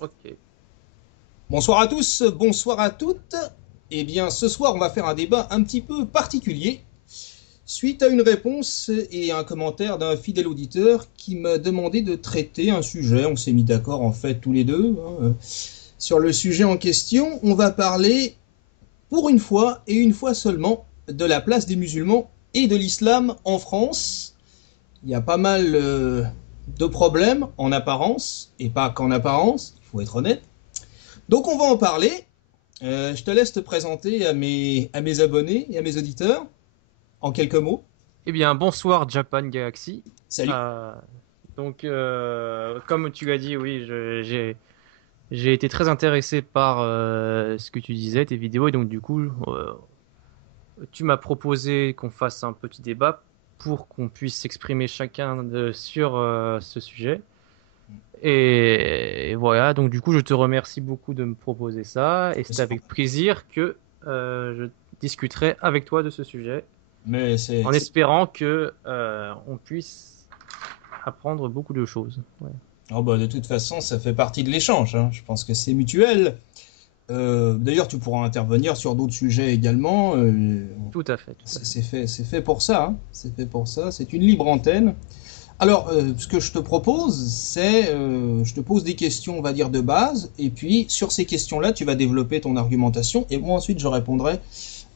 Ok. Bonsoir à tous, bonsoir à toutes. Eh bien, ce soir, on va faire un débat un petit peu particulier, suite à une réponse et un commentaire d'un fidèle auditeur qui m'a demandé de traiter un sujet. On s'est mis d'accord, en fait, tous les deux, sur le sujet en question. On va parler, pour une fois, et une fois seulement, de la place des musulmans et de l'islam en France. Il y a pas mal de problèmes en apparence, et pas qu'en apparence, il faut être honnête. Donc on va en parler. Je te laisse te présenter à mes abonnés et à mes auditeurs en quelques mots. Eh bien, bonsoir Japan Galaxy. Salut. Euh, comme tu l'as dit, oui, j'ai été très intéressé par ce que tu disais, tes vidéos, et donc du coup, tu m'as proposé qu'on fasse un petit débat pour qu'on puisse s'exprimer sur ce sujet. Et voilà, donc du coup, je te remercie beaucoup de me proposer ça, et c'est avec plaisir que je discuterai avec toi de ce sujet, Mais c'est, en espérant que on puisse apprendre beaucoup de choses. Ouais. oh bah, de toute façon, ça fait partie de l'échange, hein. Je pense que c'est mutuel. D'ailleurs, tu pourras intervenir sur d'autres sujets également. Tout à fait, tout à C'est fait. c'est fait, c'est fait pour ça, hein. C'est fait pour ça. C'est une libre antenne. Alors, ce que je te propose, c'est, je te pose des questions, on va dire, de base, et puis sur ces questions-là, tu vas développer ton argumentation, et moi ensuite, je répondrai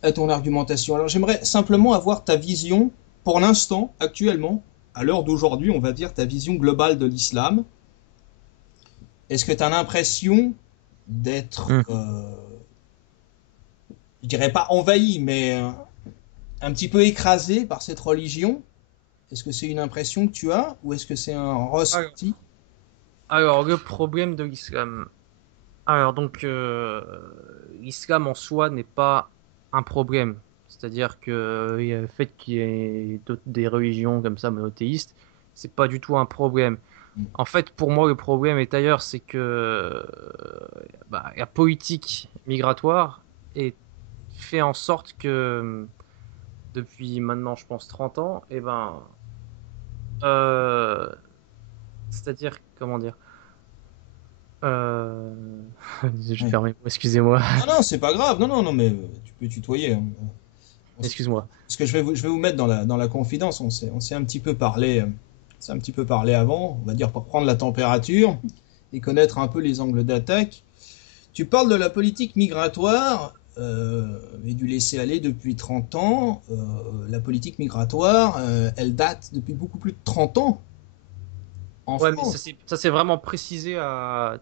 à ton argumentation. Alors, j'aimerais simplement avoir ta vision, pour l'instant, actuellement, à l'heure d'aujourd'hui, on va dire, ta vision globale de l'islam. Est-ce que tu as l'impression d'être, Mhm. je dirais pas envahi, mais un petit peu écrasé par cette religion? Est-ce que c'est une impression que tu as, ou est-ce que c'est un Alors, ressenti? le problème de l'islam. L'islam en soi n'est pas un problème. C'est-à-dire que le fait qu'il y ait des religions comme ça monothéistes, c'est pas du tout un problème. En fait, pour moi, le problème est ailleurs, c'est que la politique migratoire est fait en sorte que depuis maintenant, je pense, 30 ans, euh, c'est-à-dire, comment dire, euh, je Ouais. perds mes mots, excusez-moi, Non, non, c'est pas grave. Non, non, non, mais tu peux tutoyer, hein. excuse-moi. Parce que je vais vous mettre dans la confidence. On s'est un petit peu parlé, un petit peu parlé avant, on va dire pour prendre la température et connaître un peu les angles d'attaque. Tu parles de la politique migratoire et du laisser-aller depuis 30 ans. La politique migratoire, elle date depuis beaucoup plus de 30 ans en Ouais, mais France. ça s'est vraiment précisé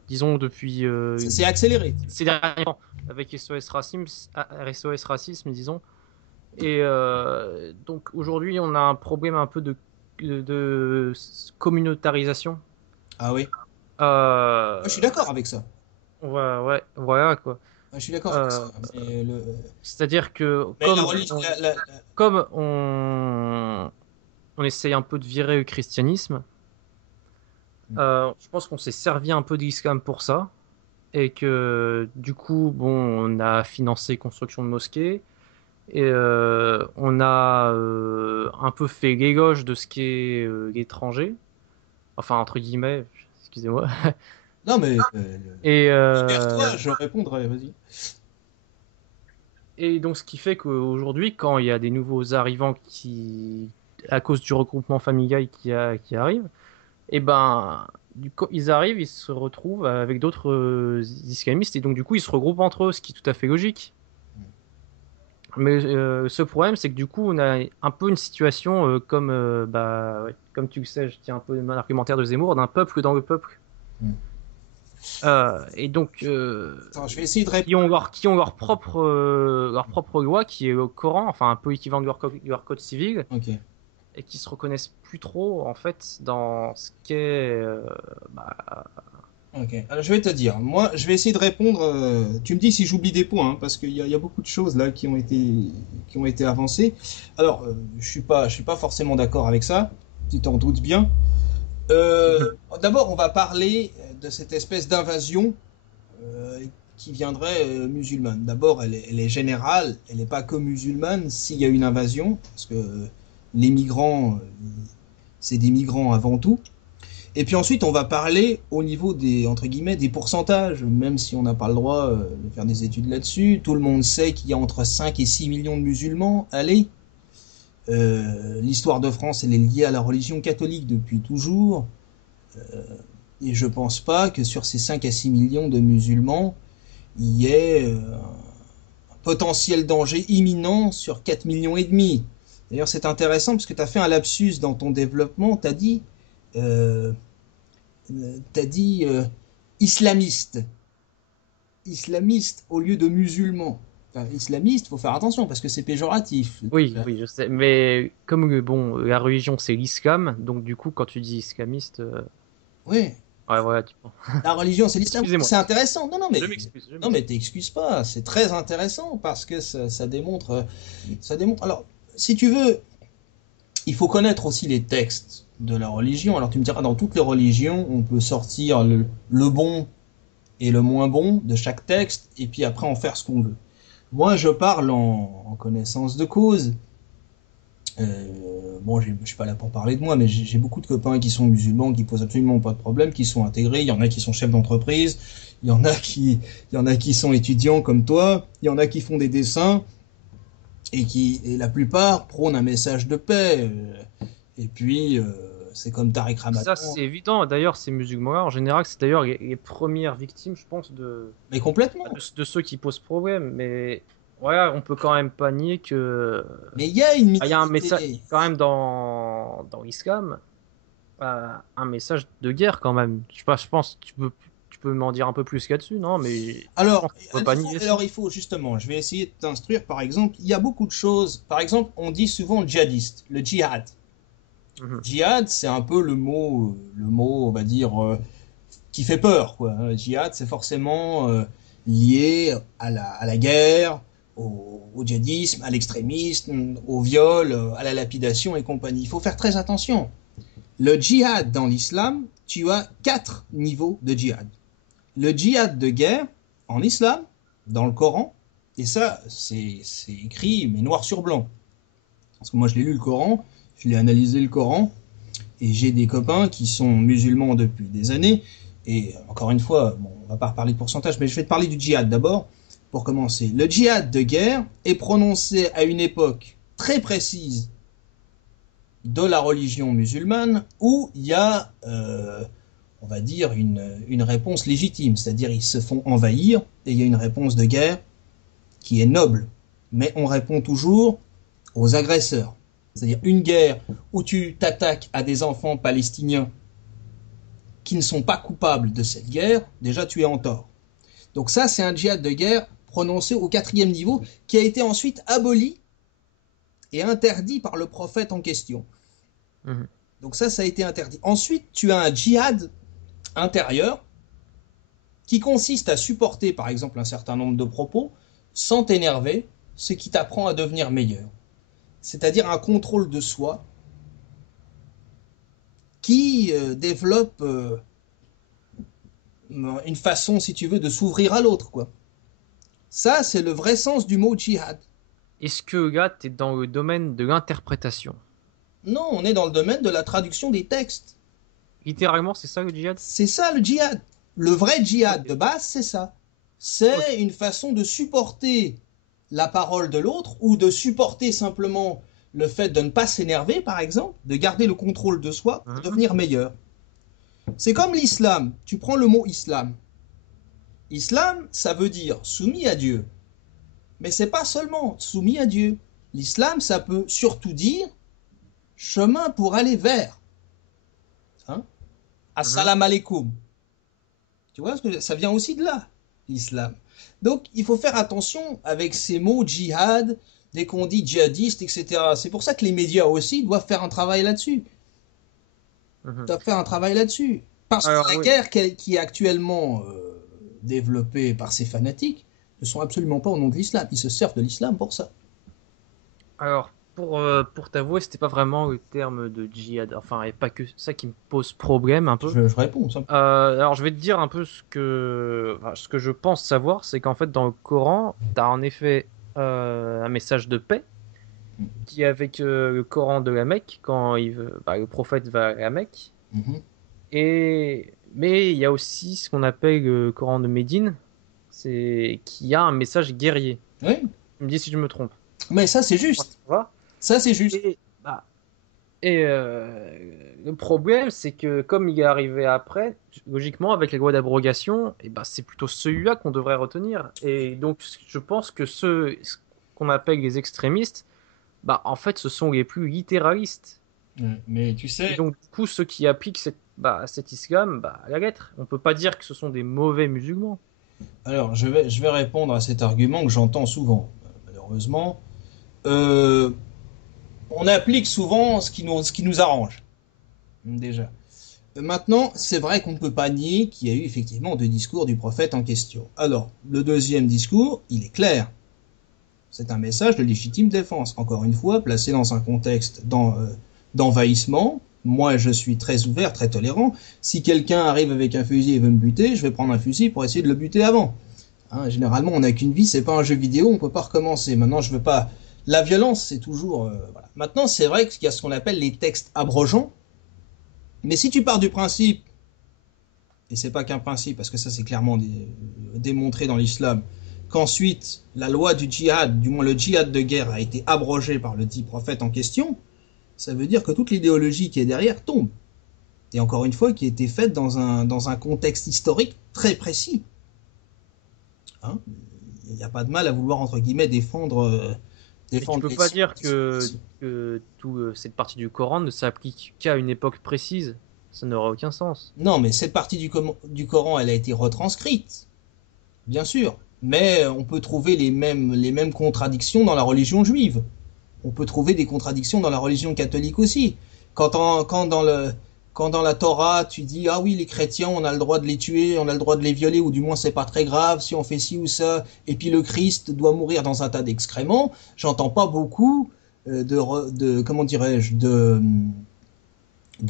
disons, depuis Ça s'est accéléré. ces derniers temps, avec SOS Racisme, disons. Et donc aujourd'hui, on a un problème un peu de communautarisation. Ah oui. Moi, je suis Euh, d'accord avec ça. ouais, ouais, voilà quoi. Moi, je suis d'accord avec ça. Euh, C'est-à-dire que Mais la religion, comme on essaye un peu de virer le christianisme, je pense qu'on s'est servi un peu de l'islam pour ça. Et que du coup, bon, on a financé construction de mosquées et on a un peu fait l'éloge de ce qui est l'étranger, enfin entre guillemets, excusez-moi. non, mais Et, libère-toi, je répondrai, vas-y. et donc ce qui fait qu'aujourd'hui, quand il y a des nouveaux arrivants à cause du regroupement familial qui arrive, et ils arrivent, ils se retrouvent avec d'autres islamistes et donc du coup ils se regroupent entre eux, ce qui est tout à fait logique. Mais ce problème, c'est que du coup, on a un peu une situation ouais, comme tu le sais, je tiens un peu l'argumentaire de Zemmour, d'un peuple dans le peuple. Et donc, Attends, je vais essayer de répondre. qui ont leur propre loi, qui est le Coran, enfin un peu équivalent de leur code civil, Ok. et qui se reconnaissent plus trop, en fait, dans ce qu'est. Bah, Ok. Alors, je vais te dire. Moi, je vais essayer de répondre. Tu me dis si j'oublie des points, hein, parce qu'il y a beaucoup de choses là qui ont été avancées. Alors, je suis pas forcément d'accord avec ça. Tu t'en doutes bien. D'abord, on va parler de cette espèce d'invasion euh, qui viendrait musulmane. D'abord, elle est générale. Elle n'est pas que musulmane s'il y a une invasion, parce que les migrants, c'est des migrants avant tout. Et puis ensuite, on va parler au niveau des, entre guillemets, des pourcentages, même si on n'a pas le droit de faire des études là-dessus. Tout le monde sait qu'il y a entre 5 et 6 millions de musulmans. Allez, l'histoire de France, elle est liée à la religion catholique depuis toujours. Et je pense pas que sur ces 5 à 6 millions de musulmans, il y ait un potentiel danger imminent sur 4 millions et demi. D'ailleurs, c'est intéressant parce que tu as fait un lapsus dans ton développement. Euh, t'as dit islamiste. Islamiste au lieu de musulman. Enfin, islamiste, faut faire attention parce que c'est péjoratif. Oui, oui, je sais. Mais comme bon, la religion c'est l'islam, donc du coup, quand tu dis islamiste, Ouais, ouais, voilà, tu prends. la religion, c'est l'islam. Excusez-moi. C'est intéressant. Non, non, mais Je m'excuse. non, mais t'excuses pas. C'est très intéressant parce que ça démontre, ça démontre. Alors, si tu veux, il faut connaître aussi les textes de la religion. Alors, tu me diras, dans toutes les religions, on peut sortir le bon et le moins bon de chaque texte, et puis après en faire ce qu'on veut. Moi, je parle en connaissance de cause. Bon, je suis pas là pour parler de moi, mais j'ai beaucoup de copains qui sont musulmans, qui posent absolument pas de problème, qui sont intégrés. Il y en a qui sont chefs d'entreprise, il y en a qui sont étudiants comme toi, il y en a qui font des dessins, et la plupart prônent un message de paix. Et puis, c'est comme Tariq Ça, Ramadan. c'est évident. D'ailleurs, ces musulmans-là, en général, c'est d'ailleurs les premières victimes, je pense, Mais complètement. de ceux qui posent problème. Mais voilà, on peut quand même pas nier que Mais il y a une il y a un message minorité. quand même dans l'islam, un message de guerre quand même. Je sais pas, je pense que tu peux m'en dire un peu plus là-dessus, non? Mais je Alors, pense qu'on peut pas nier ça. il faut justement, je vais essayer de t'instruire. Par exemple, il y a beaucoup de choses. Par exemple, on dit souvent djihadiste, le djihad. Mhm. Djihad, c'est un peu le mot, on va dire, qui fait peur, quoi. Le djihad, c'est forcément lié à la guerre, au djihadisme, à l'extrémisme, au viol, à la lapidation et compagnie. Il faut faire très attention. Le djihad dans l'islam, tu as 4 niveaux de djihad. Le djihad de guerre en islam, dans le Coran, et ça, c'est écrit, mais noir sur blanc. Parce que moi, je l'ai lu le Coran, je l'ai analysé le Coran, et j'ai des copains qui sont musulmans depuis des années, et encore une fois, bon, on va pas reparler de pourcentage, mais je vais te parler du djihad d'abord, pour commencer. Le djihad de guerre est prononcé à une époque très précise de la religion musulmane, où il y a, on va dire, une réponse légitime, c'est-à-dire ils se font envahir, et il y a une réponse de guerre qui est noble, mais on répond toujours aux agresseurs. C'est-à-dire une guerre où tu t'attaques à des enfants palestiniens qui ne sont pas coupables de cette guerre, déjà tu es en tort. Donc ça, c'est un djihad de guerre prononcé au 4e niveau, qui a été ensuite aboli et interdit par le prophète en question. Mhm. Donc ça a été interdit. Ensuite, tu as un djihad intérieur qui consiste à supporter, par exemple, un certain nombre de propos sans t'énerver, ce qui t'apprend à devenir meilleur. C'est-à-dire un contrôle de soi qui développe une façon, si tu veux, de s'ouvrir à l'autre, quoi. Ça, c'est le vrai sens du mot djihad. Est-ce que là, tu es dans le domaine de l'interprétation? Non, on est dans le domaine de la traduction des textes. Littéralement, c'est ça le djihad? C'est ça le djihad. Le vrai djihad Ok. de base, c'est ça. Ok. C'est une façon de supporter la parole de l'autre ou de supporter simplement le fait de ne pas s'énerver, par exemple, de garder le contrôle de soi pour Mhm. devenir meilleur. C'est comme l'islam. Tu prends le mot islam. Islam, ça veut dire soumis à Dieu. Mais c'est pas seulement soumis à Dieu. L'islam, ça peut surtout dire chemin pour aller vers. Hein? Mhm. Assalam alaikum. Tu vois, ça vient aussi de là, l'islam. Donc, il faut faire attention avec ces mots djihad, dès qu'on dit djihadiste, etc. C'est pour ça que les médias aussi doivent faire un travail là-dessus. Mhm. Doivent faire un travail là-dessus. Parce que Alors la oui. guerre qui est actuellement développée par ces fanatiques ne sont absolument pas au nom de l'islam. Ils se servent de l'islam pour ça. Alors, pour t'avouer, c'était pas vraiment le terme de djihad. Enfin, et pas que ça qui me pose problème un peu. Je réponds simplement. Alors, je vais te dire un peu ce que je pense savoir, c'est qu'en fait, dans le Coran, t'as en effet un message de paix qui est avec le Coran de la Mecque, quand le prophète va à la Mecque. Mhm. Mais il y a aussi ce qu'on appelle le Coran de Médine, qui a un message guerrier. Oui, Tu me dis si je me trompe. mais ça c'est Ça juste. va. Ça c'est juste. Et, bah, le problème, c'est que comme il est arrivé après, logiquement, avec les lois d'abrogation, et bah, c'est plutôt celui-là qu'on devrait retenir. Et donc, je pense que ce qu'on appelle les extrémistes, bah, en fait, ce sont les plus littéralistes. Mais tu Et sais, donc, du coup, ceux qui appliquent cet islam, bah, à la lettre. On peut pas dire que ce sont des mauvais musulmans. alors je vais répondre à cet argument que j'entends souvent, malheureusement. Euh, on applique souvent ce qui nous arrange, déjà. Maintenant, c'est vrai qu'on ne peut pas nier qu'il y a eu effectivement deux discours du prophète en question. Alors, le deuxième discours, il est clair. C'est un message de légitime défense. Encore une fois, placé dans un contexte d'envahissement. Moi, je suis très ouvert, très tolérant. Si quelqu'un arrive avec un fusil et veut me buter, je vais prendre un fusil pour essayer de le buter avant. Hein, généralement, on n'a qu'une vie, c'est pas un jeu vidéo, on peut pas recommencer. Maintenant, je veux pas. La violence, c'est toujours. Voilà. Maintenant, c'est vrai qu'il y a ce qu'on appelle les textes abrogeants. Mais si tu pars du principe, et c'est pas qu'un principe, parce que ça c'est clairement démontré dans l'islam, qu'ensuite la loi du djihad, du moins le djihad de guerre, a été abrogée par le dit prophète en question, ça veut dire que toute l'idéologie qui est derrière tombe. Et encore une fois, qui a été faite dans un contexte historique très précis. Hein, il n'y a pas de mal à vouloir, entre guillemets, défendre, Mais tu défendre peux les pas siens. dire que toute cette partie du Coran ne s'applique qu'à une époque précise. Ça n'aurait aucun sens. Non, mais cette partie du Coran, elle a été retranscrite, bien sûr. Mais on peut trouver les mêmes contradictions dans la religion juive. On peut trouver des contradictions dans la religion catholique aussi. Quand dans la Torah, tu dis ah oui, les chrétiens, on a le droit de les tuer, on a le droit de les violer, ou du moins c'est pas très grave si on fait ci ou ça, et puis le Christ doit mourir dans un tas d'excréments, j'entends pas beaucoup comment dirais-je, de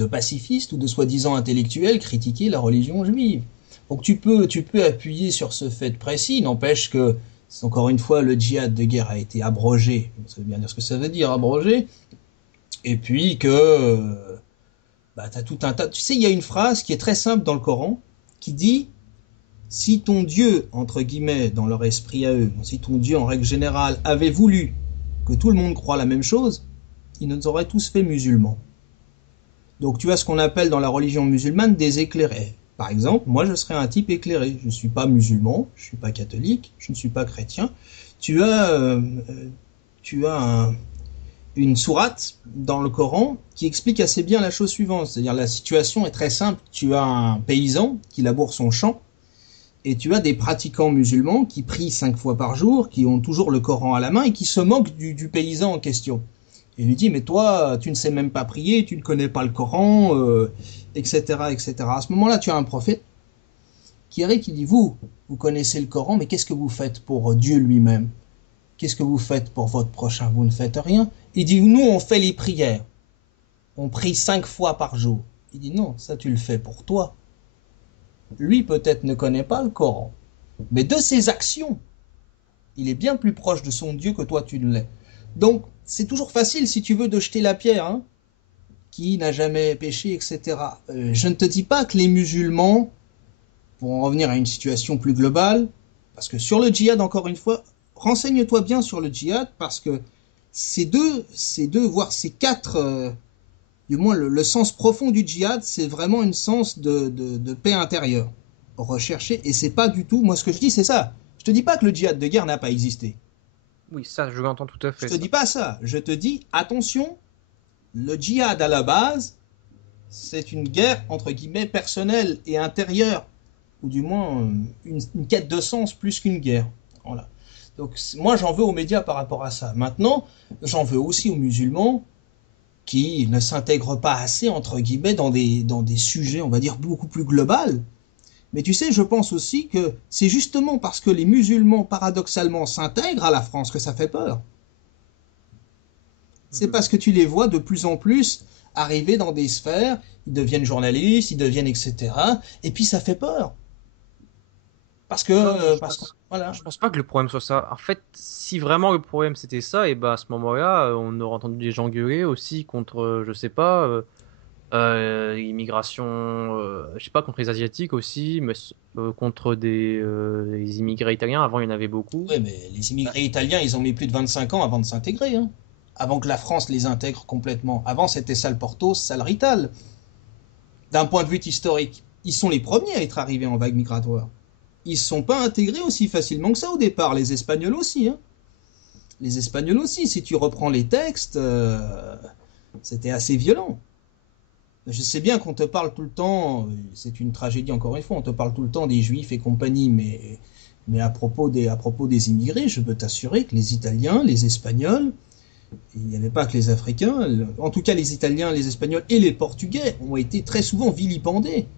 pacifistes ou de soi-disant intellectuels critiquer la religion juive. Donc tu peux appuyer sur ce fait précis, n'empêche que, encore une fois, le djihad de guerre a été abrogé, ça veut bien dire ce que ça veut dire, abrogé, et puis que bah, tu as tout un tas... Tu sais, il y a une phrase qui est très simple dans le Coran, qui dit, si ton Dieu, entre guillemets, dans leur esprit à eux, si ton Dieu en règle générale avait voulu que tout le monde croie la même chose, il nous aurait tous fait musulmans. Donc tu as ce qu'on appelle dans la religion musulmane des éclairés. Par exemple, moi je serais un type éclairé. Je ne suis pas musulman, je ne suis pas catholique, je ne suis pas chrétien. Tu as une sourate dans le Coran qui explique assez bien la chose suivante. C'est-à-dire la situation est très simple. Tu as un paysan qui laboure son champ et tu as des pratiquants musulmans qui prient 5 fois par jour, qui ont toujours le Coran à la main et qui se moquent du paysan en question. Il lui dit, mais toi, tu ne sais même pas prier, tu ne connais pas le Coran, etc., etc. À ce moment-là, tu as un prophète qui arrive, qui dit, vous connaissez le Coran, mais qu'est-ce que vous faites pour Dieu lui-même? Qu'est-ce que vous faites pour votre prochain? Vous ne faites rien. Il dit, nous, on fait les prières. On prie 5 fois par jour. Il dit, non, ça tu le fais pour toi. Lui, peut-être, ne connaît pas le Coran. Mais de ses actions, il est bien plus proche de son Dieu que toi, tu ne l'es. Donc, c'est toujours facile, si tu veux, de jeter la pierre, hein, qui n'a jamais péché, etc. Je ne te dis pas que les musulmans, pour en revenir à une situation plus globale, parce que sur le djihad, encore une fois, renseigne-toi bien sur le djihad, parce que ces deux, voire ces quatre, du moins le sens profond du djihad, c'est vraiment un sens de paix intérieure recherché, et c'est pas du tout, moi ce que je dis c'est ça, je te dis pas que le djihad de guerre n'a pas existé, Oui, ça, je l'entends tout à je fait, te ça. dis pas ça, je te dis attention, le djihad à la base, c'est une guerre entre guillemets personnelle et intérieure, ou du moins une quête de sens plus qu'une guerre. Voilà. Donc moi j'en veux aux médias par rapport à ça. Maintenant, j'en veux aussi aux musulmans qui ne s'intègrent pas assez entre guillemets dans des sujets, on va dire, beaucoup plus globaux. Mais tu sais, je pense aussi que c'est justement parce que les musulmans paradoxalement s'intègrent à la France que ça fait peur. C'est parce que tu les vois de plus en plus arriver dans des sphères, ils deviennent journalistes, ils deviennent etc. Et puis ça fait peur. Parce que, Non, voilà. je pense pas que le problème soit ça. En fait, si vraiment le problème c'était ça, et bah à ce moment-là, on aurait entendu des gens gueuler aussi contre, je sais pas, Immigration, je sais pas, contre les Asiatiques aussi, mais contre des immigrés italiens. Avant, il y en avait beaucoup. Oui, mais les immigrés italiens, ils ont mis plus de 25 ans avant de s'intégrer, hein. Avant que la France les intègre complètement. Avant, c'était sale Porto, sale Rital. D'un point de vue historique, ils sont les premiers à être arrivés en vague migratoire. Ils ne sont pas intégrés aussi facilement que ça au départ. Les Espagnols aussi, hein. Les Espagnols aussi, si tu reprends les textes, c'était assez violent. Je sais bien qu'on te parle tout le temps, c'est une tragédie encore une fois, on te parle tout le temps des Juifs et compagnie, mais à propos des immigrés, je peux t'assurer que les Italiens, les Espagnols, il n'y avait pas que les Africains, en tout cas les Italiens, les Espagnols et les Portugais ont été très souvent vilipendés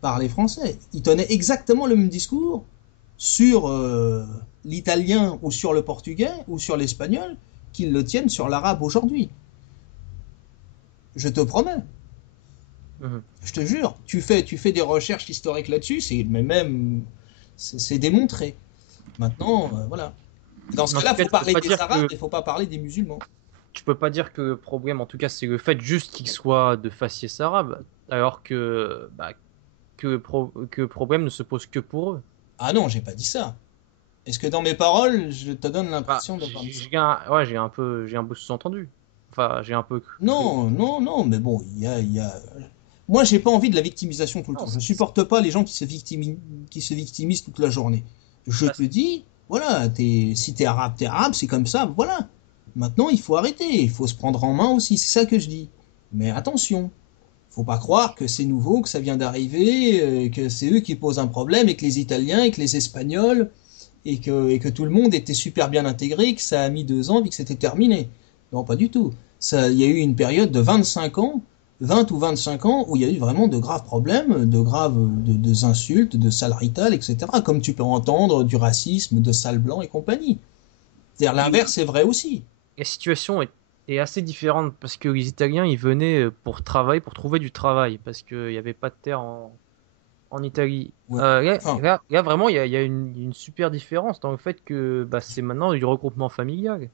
par les Français. Ils tenaient exactement le même discours sur l'italien ou sur le portugais ou sur l'espagnol qu'ils le tiennent sur l'arabe aujourd'hui. Je te promets. Mhm. Je te jure. Tu fais des recherches historiques là-dessus, c'est démontré. Maintenant, voilà. Dans ce Mais en cas-là, tout cas, il faut tu peux parler pas des dire Arabes, que il ne faut pas parler des musulmans. tu peux pas dire que le problème, en tout cas, c'est le fait juste qu'il soit de faciès arabe, alors que le problème ne se pose que pour eux. Ah non, j'ai pas dit ça. Est-ce que dans mes paroles, je te donne Bah, l'impression de parler de ça? ouais, j'ai un peu sous-entendu. Enfin, j'ai un peu cru. Non, non, non, mais bon, moi, j'ai pas envie de la victimisation tout le Non, temps. Je supporte pas les gens qui se victimisent toute la journée. Je bah, te dis, voilà, si t'es arabe, c'est comme ça, voilà. Maintenant, il faut arrêter, il faut se prendre en main aussi, c'est ça que je dis. Mais attention, faut pas croire que c'est nouveau, que ça vient d'arriver, que c'est eux qui posent un problème, et que les Italiens, et que les Espagnols, et que tout le monde était super bien intégré, que ça a mis 2 ans, et que c'était terminé. Non, pas du tout. Il y a eu une période de 25 ans, 20 ou 25 ans, où il y a eu vraiment de graves problèmes, de insultes, de sales rital, etc. Comme tu peux entendre du racisme, de sales blancs et compagnie. C'est-à-dire l'inverse est vrai aussi. la situation est assez différente parce que les Italiens, ils venaient pour travailler, pour trouver du travail, parce qu'il n'y avait pas de terre en Italie. Ouais. Enfin, Là, vraiment, il y a une super différence dans le fait que bah, c'est maintenant du regroupement familial.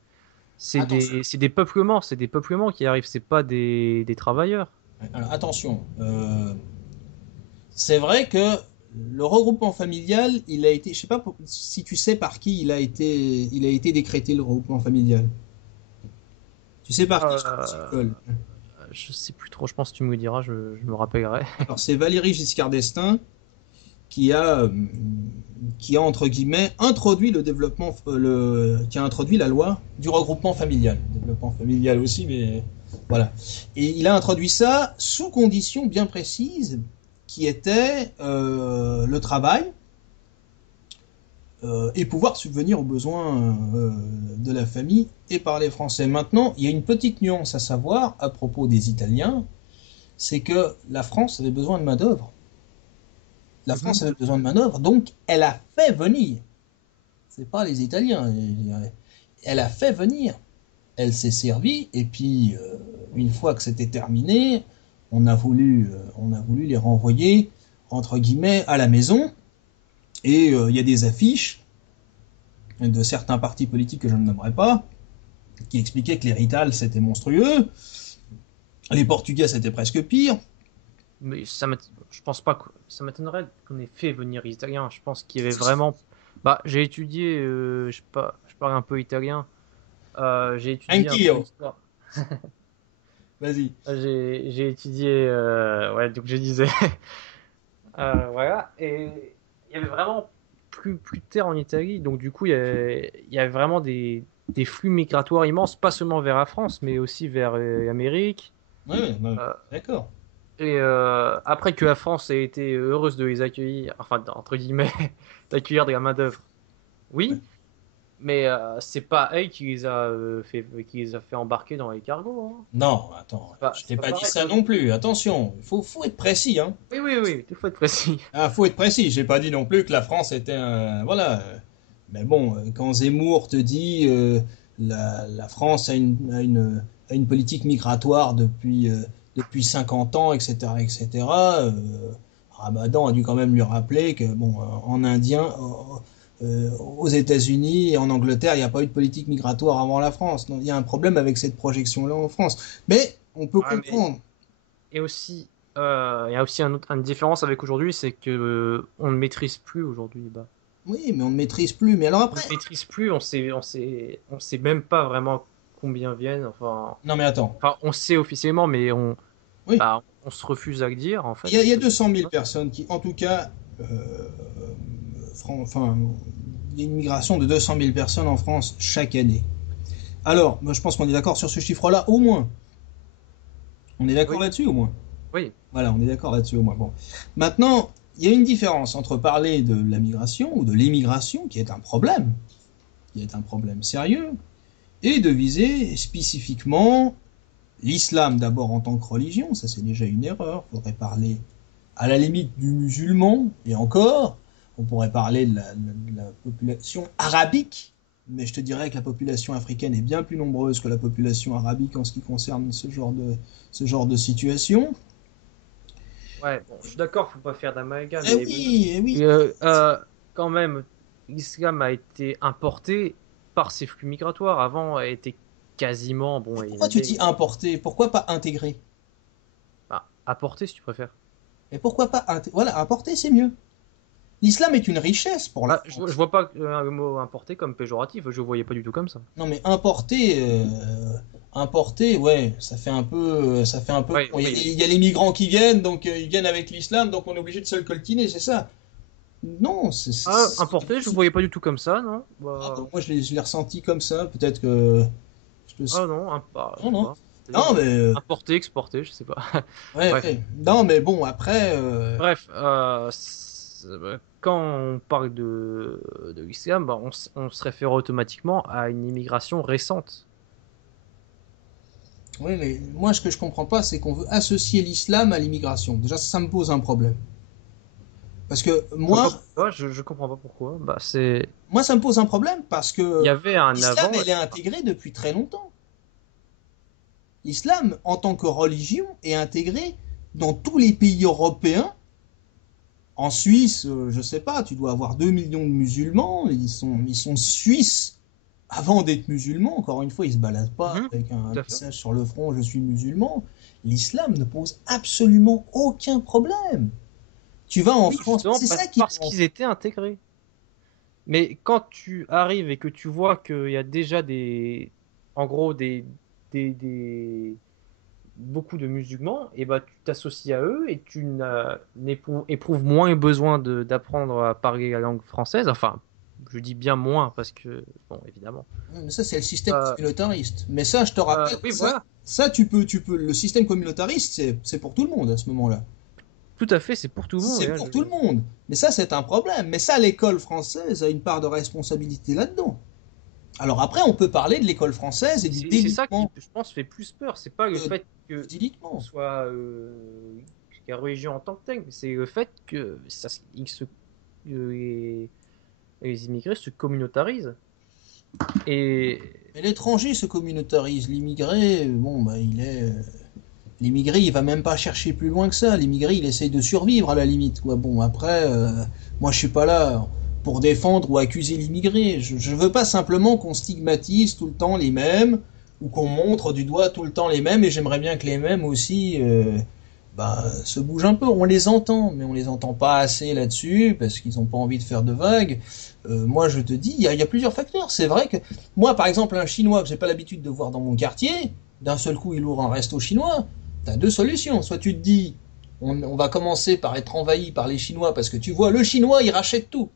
attention. C'est des peuplements qui arrivent, c'est pas des travailleurs. Alors, attention. C'est vrai que le regroupement familial, il a été, je sais pas si tu sais par qui il a été décrété le regroupement familial. Tu sais par qui, je pense, Euh, je sais plus trop, je pense que tu me le diras, je me rappellerai. Alors c'est Valéry Giscard d'Estaing qui a, euh, qui a entre guillemets introduit le développement, qui a introduit la loi du regroupement familial. Développement familial aussi, mais voilà. Et il a introduit ça sous conditions bien précises, qui étaient le travail et pouvoir subvenir aux besoins de la famille et par les Français. Maintenant, il y a une petite nuance à savoir à propos des Italiens, c'est que la France avait besoin de main-d'œuvre. La France avait besoin de manœuvre, donc elle a fait venir. C'est pas les Italiens. Elle a fait venir. Elle s'est servie, et puis une fois que c'était terminé, on a voulu les renvoyer entre guillemets à la maison. Et il y a des affiches de certains partis politiques que je ne nommerai pas, qui expliquaient que les Rital c'était monstrueux, les Portugais c'était presque pire. Mais je pense pas que ça m'étonnerait qu'on ait fait venir les Italiens. Je pense qu'il y avait vraiment. Bah, j'ai étudié, je parle un peu italien. J'ai étudié un peu Anch'io. l'histoire. Vas-y. J'ai étudié, ouais, donc je disais, voilà. Et il y avait vraiment plus de terre en Italie, donc du coup, il y avait vraiment des flux migratoires immenses, pas seulement vers la France, mais aussi vers l'Amérique. Ouais, ouais, Euh, d'accord. Et après que la France ait été heureuse de les accueillir, enfin entre guillemets, d'accueillir de la main-d'œuvre, Ouais. oui, mais c'est pas elle qui les a fait embarquer dans les cargos, hein. Non, attends, je C'est t'ai pas pas dit pareil. ça non plus. Attention, faut être précis, hein. Oui, oui, oui, il faut être précis. Ah, faut être précis. J'ai pas dit non plus que la France était un, voilà. Mais bon, quand Zemmour te dit la France a une politique migratoire depuis 50 ans, etc., etc., Ramadan a dû quand même lui rappeler que, bon, en Indien, aux États-Unis et en Angleterre, il n'y a pas eu de politique migratoire avant la France. Donc, il y a un problème avec cette projection-là en France. Mais on peut Ouais, mais comprendre. Et aussi, il y a aussi une différence avec aujourd'hui, c'est que on ne maîtrise plus aujourd'hui. Bah, Oui, mais on ne maîtrise plus. Mais alors on ne après... maîtrise plus, on sait même pas vraiment combien viennent. Non mais attends. On sait officiellement, mais Oui, on se refuse à le dire en fait. il y a 200 000 personnes qui, en tout cas, enfin, il y a une migration de 200 000 personnes en France chaque année. Alors, moi, je pense qu'on est d'accord sur ce chiffre-là, au moins. On est d'accord Oui, là-dessus, au moins. oui, Voilà, on est d'accord là-dessus, au moins. Bon. Maintenant, il y a une différence entre parler de la migration ou de l'émigration, qui est un problème sérieux, et de viser spécifiquement l'islam d'abord en tant que religion. Ça, c'est déjà une erreur. Il faudrait parler à la limite du musulman, et encore, on pourrait parler de la population arabique, mais je te dirais que la population africaine est bien plus nombreuse que la population arabique en ce qui concerne ce genre de situation. ouais. Bon, je suis d'accord, faut pas faire d'amalgame, Eh mais oui, eh oui. quand même, l'islam a été importé par ces flux migratoires. Avant, a été quasiment, bon, Mais il y pourquoi tu avait, dis importer? Pourquoi pas intégrer? bah, apporté si tu préfères. Et pourquoi pas voilà, importer, c'est mieux. L'islam est une richesse pour la Bah, je France. vois pas le mot importé comme péjoratif, je le voyais pas du tout comme ça. Non mais importer, ouais, ça fait un peu. Oui, Bon, oui. il y a les migrants qui viennent, donc ils viennent avec l'islam, donc on est obligé de se le coltiner, c'est ça? Non, Ah, importé, je le voyais pas du tout comme ça, non? ah, Bah, bah, moi je l'ai ressenti comme ça, peut-être que je te... ah non, je Non, sais non, pas. non mais Importé, exporté, je sais pas. ouais, Bref. ouais. Non mais bon après, Bref, quand on parle de l'islam, bah, on se réfère automatiquement à une immigration récente. oui mais moi ce que je comprends pas, c'est qu'on veut associer l'islam à l'immigration. Déjà ça me pose un problème, parce que Je vois pas pourquoi, je comprends pas pourquoi. Bah, moi ça me pose un problème parce il y que avait un l'islam avant. elle est intégrée depuis très longtemps. L'islam, en tant que religion, est intégré dans tous les pays européens. En Suisse, je sais pas, tu dois avoir 2 millions de musulmans, ils sont suisses avant d'être musulmans. Encore une fois, ils se baladent pas Mhm, avec un tout à fait. message sur le front, je suis musulman. L'islam ne pose absolument aucun problème. Tu vas en Oui, France, justement, c'est ça qui parce prend. qu'ils étaient intégrés. Mais quand tu arrives et que tu vois qu'il y a déjà en gros, des, des- beaucoup de musulmans, et bah, tu t'associes à eux et éprouves moins besoin d'apprendre à parler la langue française. Enfin, je dis bien moins parce que, bon, évidemment. Mais ça, c'est le système Euh, communautariste. Mais ça, je te rappelle, oui, voilà. ça, tu peux, le système communautariste, c'est pour tout le monde à ce moment-là. Tout à fait, c'est pour tout le monde. C'est pour tout le monde. Mais ça, c'est un problème. Mais ça, l'école française a une part de responsabilité là-dedans. Alors après, on peut parler de l'école française et du C'est ça qui, délitement. je pense, fait plus peur. C'est pas le Euh, fait que on délitement. soit la religion en tant que telle, mais c'est le fait que les, les immigrés se communautarisent. Et Mais l'étranger se communautarise. L'immigré, bon, bah, il est. L'immigré, il va même pas chercher plus loin que ça. L'immigré, il essaye de survivre à la limite. Quoi. Bon, après, moi, je suis pas là pour défendre ou accuser l'immigré. Je veux pas simplement qu'on stigmatise tout le temps les mêmes ou qu'on montre du doigt tout le temps les mêmes. Et j'aimerais bien que les mêmes aussi bah, se bougent un peu. On les entend, mais on les entend pas assez là-dessus parce qu'ils ont pas envie de faire de vagues. Moi, je te dis, il y a plusieurs facteurs. C'est vrai que moi, par exemple, un Chinois que j'ai pas l'habitude de voir dans mon quartier, d'un seul coup, il ouvre un resto chinois. T'as deux solutions. Soit tu te dis, on va commencer par être envahi par les Chinois parce que tu vois, le Chinois, il rachète tout.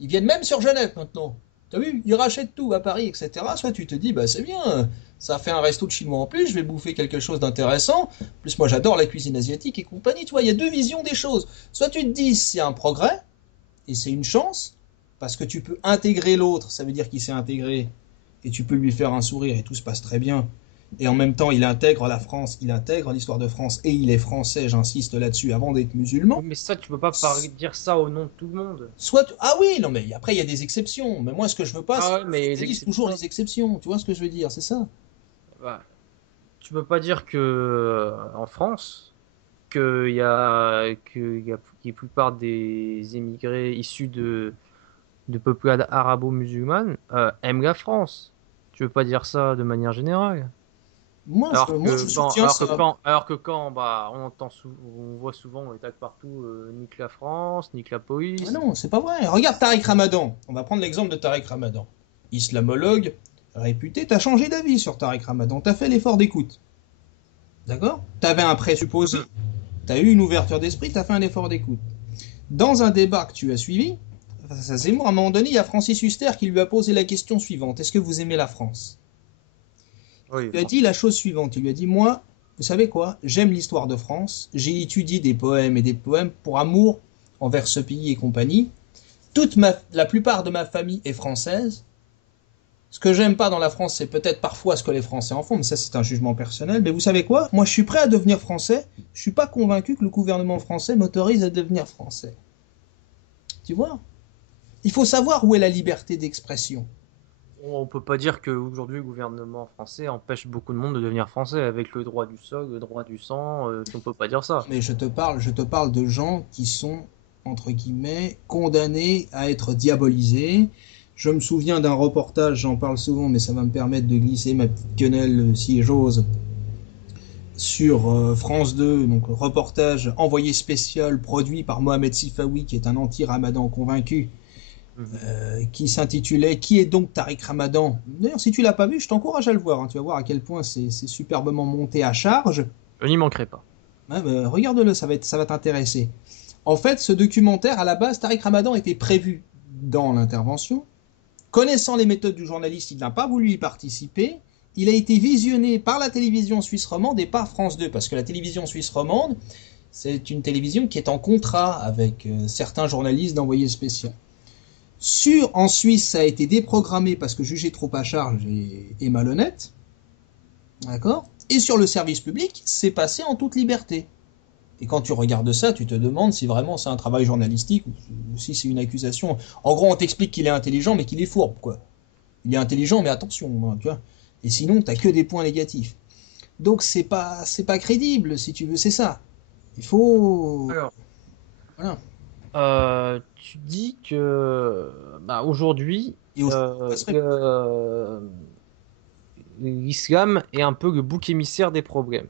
Ils viennent même sur Genève maintenant. T'as vu, ils rachètent tout à Paris, etc. Soit tu te dis, bah c'est bien, ça fait un resto de Chinois en plus, je vais bouffer quelque chose d'intéressant. En plus, moi j'adore la cuisine asiatique et compagnie. Tu vois, il y a deux visions des choses. Soit tu te dis, c'est un progrès et c'est une chance parce que tu peux intégrer l'autre, ça veut dire qu'il s'est intégré et tu peux lui faire un sourire et tout se passe très bien. Et en même temps, il intègre la France, il intègre l'histoire de France et il est français, j'insiste là-dessus, avant d'être musulman. mais ça, tu peux pas dire ça au nom de tout le monde. Ah oui, non mais après il y a des exceptions. Mais moi ce que je veux pas, c'est Ah ouais, qu'on mais les focalise toujours exceptions, les exceptions. Tu vois ce que je veux dire, c'est ça. bah, tu peux pas dire que en France, que la plupart des immigrés issus de peuplades arabo-musulmanes aiment la France. Tu veux pas dire ça de manière générale. Je soutiens ça. Alors que quand bah, on voit souvent, on attaque partout, nique la France, nique la police. Mais non, c'est pas vrai. Regarde Tariq Ramadan. On va prendre l'exemple de Tariq Ramadan. Islamologue, réputé, t'as changé d'avis sur Tariq Ramadan. T'as fait l'effort d'écoute. D'accord? T'avais un présupposé. T'as eu une ouverture d'esprit, t'as fait un effort d'écoute. Dans un débat que tu as suivi, face à Zemmour, à un moment donné, il y a Francis Huster qui lui a posé la question suivante. Est-ce que vous aimez la France? Oui, Il lui a dit la chose suivante. Il lui a dit, moi, vous savez quoi? J'aime l'histoire de France. J'ai étudié des poèmes et des poèmes pour amour envers ce pays et compagnie. La plupart de ma famille est française. Ce que j'aime pas dans la France, c'est peut-être parfois ce que les Français en font, mais ça c'est un jugement personnel. Mais vous savez quoi? Moi je suis prêt à devenir français. Je suis pas convaincu que le gouvernement français m'autorise à devenir français. Tu vois? Il faut savoir où est la liberté d'expression. on peut pas dire qu'aujourd'hui le gouvernement français empêche beaucoup de monde de devenir français avec le droit du sol, le droit du sang. On peut pas dire ça. Mais je te parle de gens qui sont, entre guillemets, condamnés à être diabolisés. Je me souviens d'un reportage, j'en parle souvent, mais ça va me permettre de glisser ma petite quenelle, si j'ose, sur France 2, donc reportage envoyé spécial produit par Mohamed Sifawi, qui est un anti-Ramadan convaincu, qui s'intitulait Qui est donc Tariq Ramadan? D'ailleurs, si tu l'as pas vu, je t'encourage à le voir, hein. Tu vas voir à quel point c'est superbement monté à charge. Je n'y manquerai pas. Ouais, bah, regarde-le, ça va t'intéresser. En fait, ce documentaire, à la base, Tariq Ramadan était prévu dans l'intervention. Connaissant les méthodes du journaliste, il n'a pas voulu y participer. Il a été visionné par la télévision suisse romande et par France 2, parce que la télévision suisse romande, c'est une télévision qui est en contrat avec certains journalistes d'envoyés spéciaux. En Suisse, ça a été déprogrammé parce que jugé trop à charge et malhonnête. D'accord? Et sur le service public, c'est passé en toute liberté. Et quand tu regardes ça, tu te demandes si vraiment c'est un travail journalistique ou si c'est une accusation. En gros, on t'explique qu'il est intelligent, mais qu'il est fourbe, quoi. Il est intelligent, mais attention, hein, tu vois. Et sinon, t'as que des points négatifs. Donc c'est pas crédible, si tu veux, c'est ça. Il faut. Alors, voilà. tu dis que bah, aujourd'hui, l'islam est un peu le bouc émissaire des problèmes.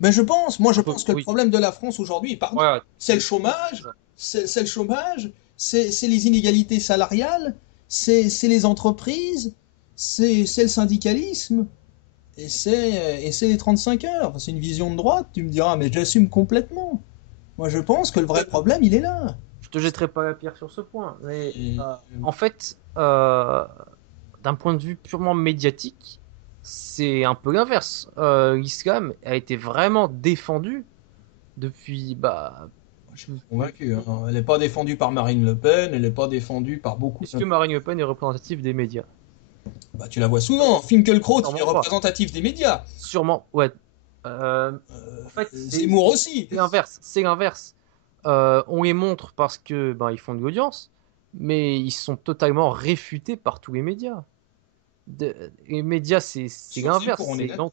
Ben je pense que le problème de la France aujourd'hui, pardon, Ouais, c'est le chômage, c'est le chômage, c'est les inégalités salariales, c'est les entreprises, c'est le syndicalisme, et c'est les 35 heures. Enfin, c'est une vision de droite, tu me diras, mais j'assume complètement. Moi je pense que le vrai problème, il est là. Je te jetterai pas la pierre sur ce point, mais en fait, d'un point de vue purement médiatique, c'est un peu l'inverse. L'islam a été vraiment défendu depuis. Bah, je suis convaincu. Hein. Elle n'est pas défendue par Marine Le Pen, elle n'est pas défendue par beaucoup. Est-ce que Marine Le Pen est représentative des médias? Bah, tu la vois souvent. Finkielkraut, il est représentatif des médias. Sûrement, ouais. En fait, Zemmour aussi. C'est l'inverse. On les montre parce que ben, ils font de l'audience, mais ils sont totalement réfutés par tous les médias. Les médias, c'est l'inverse,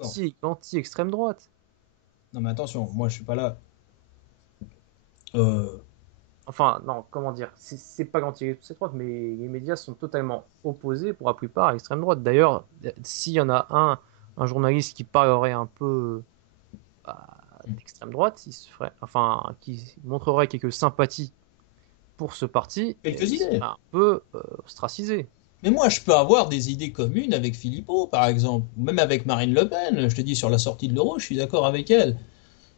c'est l'anti-extrême droite. Non, mais attention, moi je suis pas là. Enfin, non, comment dire, c'est pas l'anti-extrême droite, mais les médias sont totalement opposés pour la plupart à l'extrême droite. D'ailleurs, s'il y en a un journaliste qui parlerait un peu d'extrême droite, il se ferait, enfin, qui montrerait quelques sympathies pour ce parti, quelques idées, un peu ostracisé. Mais moi, je peux avoir des idées communes avec Philippot, par exemple, ou même avec Marine Le Pen. Je te dis, sur la sortie de l'euro, je suis d'accord avec elle.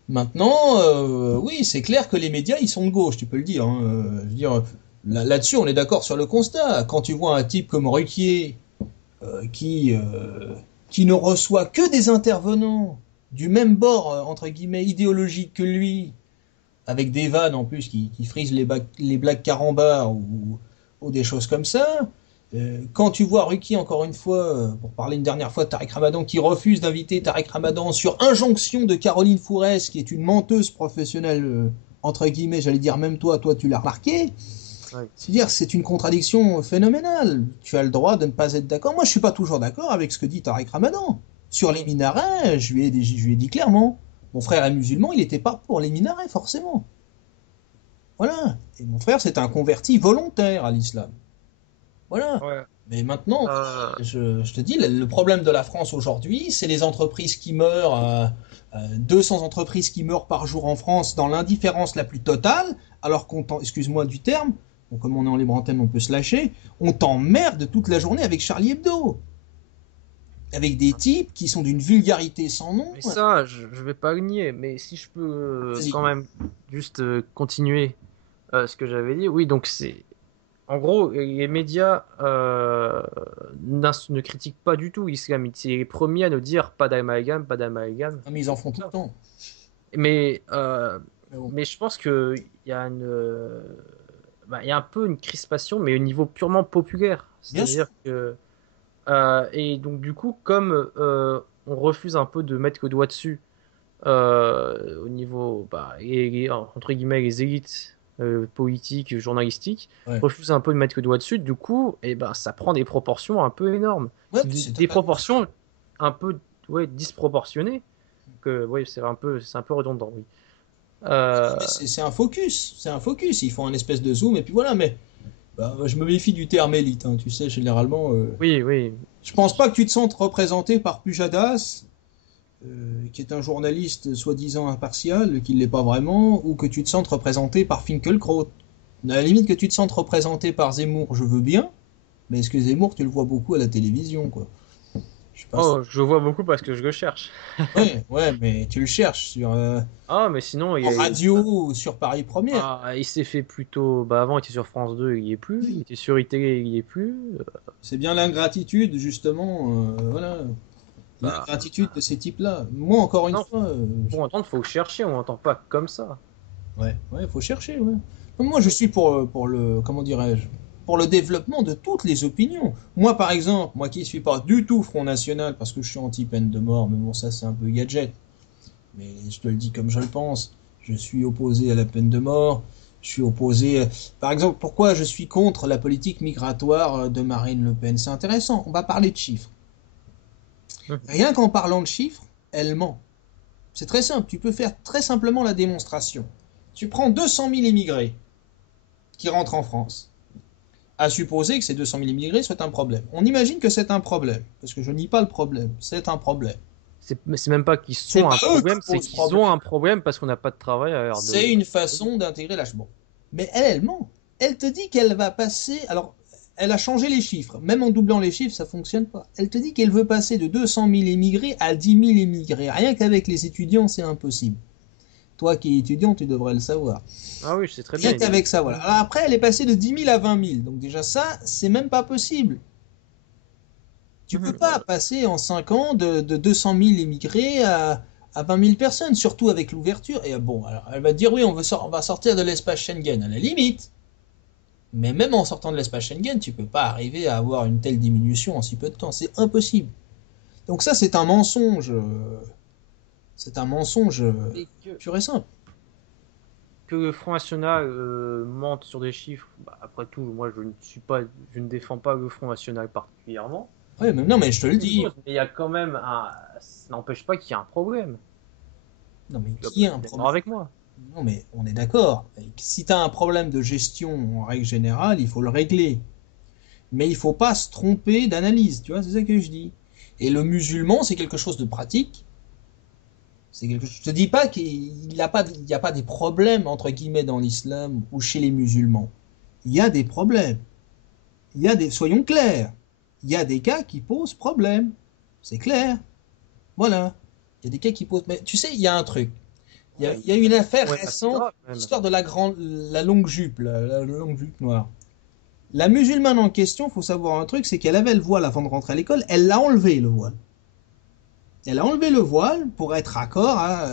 Maintenant, oui, c'est clair que les médias, ils sont de gauche, tu peux le dire. Hein. Je veux dire, là-dessus, on est d'accord sur le constat. Quand tu vois un type comme Ruquier, qui ne reçoit que des intervenants du même bord, entre guillemets, idéologique que lui, avec des vannes en plus qui frisent les blagues carambars ou des choses comme ça. Quand tu vois Ruquier, encore une fois, pour parler une dernière fois de Tariq Ramadan, qui refuse d'inviter Tariq Ramadan sur injonction de Caroline Fourès, qui est une menteuse professionnelle, entre guillemets, j'allais dire même toi tu l'as remarqué. Ouais. C'est-à-dire, c'est une contradiction phénoménale. Tu as le droit de ne pas être d'accord. Moi, je suis pas toujours d'accord avec ce que dit Tariq Ramadan. Sur les minarets, je lui ai dit clairement. Mon frère est musulman, il n'était pas pour les minarets, forcément. Voilà. Et mon frère, c'est un converti volontaire à l'islam. Voilà. Ouais. Mais maintenant, Euh, je te dis, le problème de la France aujourd'hui, c'est les entreprises qui meurent, 200 entreprises qui meurent par jour en France dans l'indifférence la plus totale, alors excuse-moi du terme, bon, comme on est en libre antenne, on peut se lâcher, on t'emmerde toute la journée avec Charlie Hebdo. Avec des types qui sont d'une vulgarité sans nom. mais ça, je vais pas le nier, mais si je peux Vas-y. quand même juste continuer ce que j'avais dit, oui, donc c'est en gros, les médias ne critiquent pas du tout l'islam. C'est les premiers à nous dire pas d'amalgame, pas d'amalgame. Ah, mais ils en font tout le temps. Mais, euh, Mais bon. mais je pense qu'il y a il y a un peu une crispation, mais au niveau purement populaire. Bien sûr. C'est-à-dire que. Et donc, du coup, comme on refuse un peu de mettre le doigt dessus au niveau, entre guillemets, les élites politiques, journalistiques, Ouais. refusent un peu de mettre le doigt dessus, du coup, et ben, ça prend des proportions un peu énormes. Ouais, c'est Des totalement. proportions un peu ouais, disproportionnées, que oui, c'est un peu redondant, oui. Euh, Mais c'est un focus. C'est un focus. Ils font un espèce de zoom et puis voilà. Mais bah, je me méfie du terme élite. Hein, tu sais, généralement. oui, oui. Je pense pas que tu te sentes représenté par Pujadas, qui est un journaliste soi-disant impartial, qui ne l'est pas vraiment, ou que tu te sentes représenté par Finkielkraut. À la limite que tu te sentes représenté par Zemmour, je veux bien, mais est-ce que Zemmour, tu le vois beaucoup à la télévision, quoi? Je sais pas. Oh, je le vois beaucoup parce que je le cherche. Ouais, ouais, mais tu le cherches Ah, mais sinon, en radio ou sur Paris Première. il s'est fait plutôt. Bah, avant, il était sur France 2, il y est plus. Il était sur ITV, il y est plus. C'est bien l'ingratitude, justement, voilà. Bah, L'ingratitude de ces types-là. Moi, encore une non, fois, pour entendre, faut chercher, on n'entend pas comme ça. ouais, ouais, faut chercher, ouais. Moi, je suis pour le, comment dirais-je, pour le développement de toutes les opinions. Moi, par exemple, moi qui suis pas du tout Front National parce que je suis anti-peine de mort, mais bon, ça c'est un peu gadget. Mais je te le dis comme je le pense. Je suis opposé à la peine de mort. Je suis opposé. Par exemple, pourquoi je suis contre la politique migratoire de Marine Le Pen? C'est intéressant. On va parler de chiffres. Mhm. Rien qu'en parlant de chiffres, elle ment. C'est très simple. Tu peux faire très simplement la démonstration. Tu prends 200 000 immigrés qui rentrent en France. À supposer que ces 200 000 immigrés soient un problème. On imagine que c'est un problème, parce que je nie pas le problème, c'est un problème. C'est même pas qu'ils C'est sont pas un eux qui problème, c'est posent qu'ils ont problème, un problème parce qu'on n'a pas de travail à l'heure c'est de. une façon d'intégrer lâchement. Mais elle ment. Elle te dit qu'elle va passer. Alors, elle a changé les chiffres. Même en doublant les chiffres, ça fonctionne pas. Elle te dit qu'elle veut passer de 200 000 immigrés à 10 000 immigrés. Rien qu'avec les étudiants, c'est impossible. Toi qui es étudiant, tu devrais le savoir. Ah oui, je sais très Rien bien. qu'avec ça, voilà. Alors après, elle est passée de 10 000 à 20 000. Donc déjà ça, c'est même pas possible. Tu peux Mhm. pas passer en 5 ans de 200 000 immigrés à 20 000 personnes, surtout avec l'ouverture. Et bon, alors elle va te dire oui, on va sortir de l'espace Schengen, à la limite. Mais même en sortant de l'espace Schengen, tu peux pas arriver à avoir une telle diminution en si peu de temps. C'est impossible. Donc ça, c'est un mensonge. C'est un mensonge Et pur et simple. que le Front National mente sur des chiffres, bah, après tout, moi je ne défends pas le Front National particulièrement. Ouais, mais non, mais je te le Une dis. chose, mais il y a quand même ça n'empêche pas qu'il y a un problème. Non, mais Tu vas qui pas a un être d'accord problème? avec moi. Non, mais on est d'accord. Si tu as un problème de gestion en règle générale, il faut le régler. Mais il faut pas se tromper d'analyse, tu vois, c'est ça que je dis. Et le musulman, c'est quelque chose de pratique. Je te dis pas qu'il n'y a pas, il y a pas des problèmes entre guillemets dans l'islam ou chez les musulmans. Il y a des problèmes. Soyons clairs. Il y a des cas qui posent problème. C'est clair. Voilà. Il y a des cas qui posent. Mais tu sais, il y a un truc. Ouais, Il y a une affaire ouais, assez récente, grave même. l'histoire de la longue jupe, la longue jupe noire. La musulmane en question, faut savoir un truc, c'est qu'elle avait le voile avant de rentrer à l'école, elle l'a enlevé le voile. Elle a enlevé le voile pour être accord à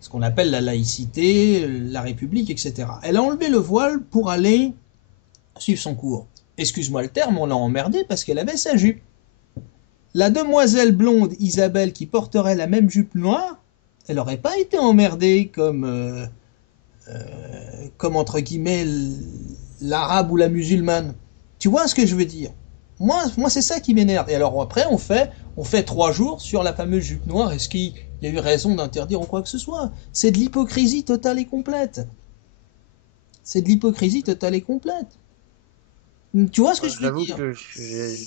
ce qu'on appelle la laïcité, la République, etc. Elle a enlevé le voile pour aller suivre son cours. Excuse-moi le terme, on l'a emmerdée parce qu'elle avait sa jupe. La demoiselle blonde Isabelle qui porterait la même jupe noire, elle n'aurait pas été emmerdée comme entre guillemets l'arabe ou la musulmane. Tu vois ce que je veux dire? Moi c'est ça qui m'énerve. Et alors après, on fait 3 jours sur la fameuse jupe noire. Est-ce qu'il y a eu raison d'interdire ou quoi que ce soit? C'est de l'hypocrisie totale et complète. C'est de l'hypocrisie totale et complète. Tu vois ce que je veux J'avoue dire? que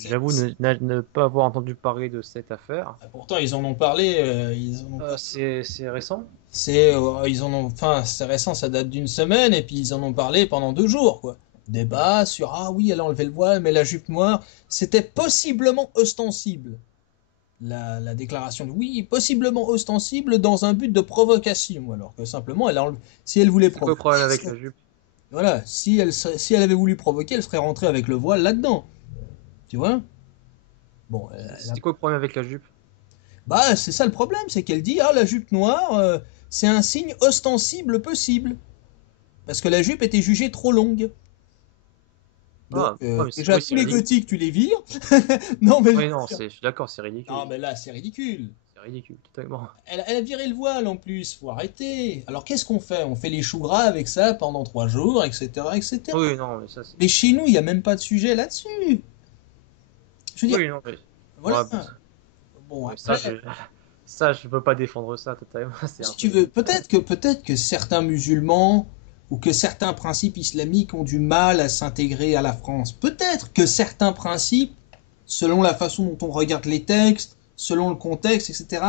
j'avoue ne pas avoir entendu parler de cette affaire. Pourtant, ils en ont parlé. C'est récent? Ils en ont. Enfin, c'est récent, ça date d'une semaine, et puis ils en ont parlé pendant 2 jours, quoi. Débat sur ah oui, elle a enlevé le voile, mais la jupe noire, c'était possiblement ostensible. La déclaration de oui, possiblement ostensible dans un but de provocation, alors que simplement, si elle voulait C'est quoi le provoquer, problème avec la jupe? voilà, si elle avait voulu provoquer, elle serait rentrée avec le voile là-dedans, tu vois? Bon, C'était quoi le problème avec la jupe? bah c'est ça le problème, c'est qu'elle dit ah la jupe noire, c'est un signe ostensible possible, parce que la jupe était jugée trop longue. Donc Ah, ouais, mais déjà oui, tous c'est les ridicule. gothiques tu les vires. Non mais Oui, non, je suis d'accord, c'est ridicule. non mais là c'est ridicule. C'est ridicule, totalement. Elle a viré le voile en plus, faut arrêter. Alors qu'est-ce qu'on fait? On fait les choux gras avec ça pendant 3 jours, etc., etc. Oui, non, mais ça, c'est. Mais chez nous, il n'y a même pas de sujet là-dessus. Je veux dire, Oui, non, mais. voilà. Ouais, Bon, mais après, ça, je peux pas défendre ça totalement. C'est un si tu peu. veux, peut-être que certains musulmans ou que certains principes islamiques ont du mal à s'intégrer à la France. Peut-être que certains principes, selon la façon dont on regarde les textes, selon le contexte, etc.,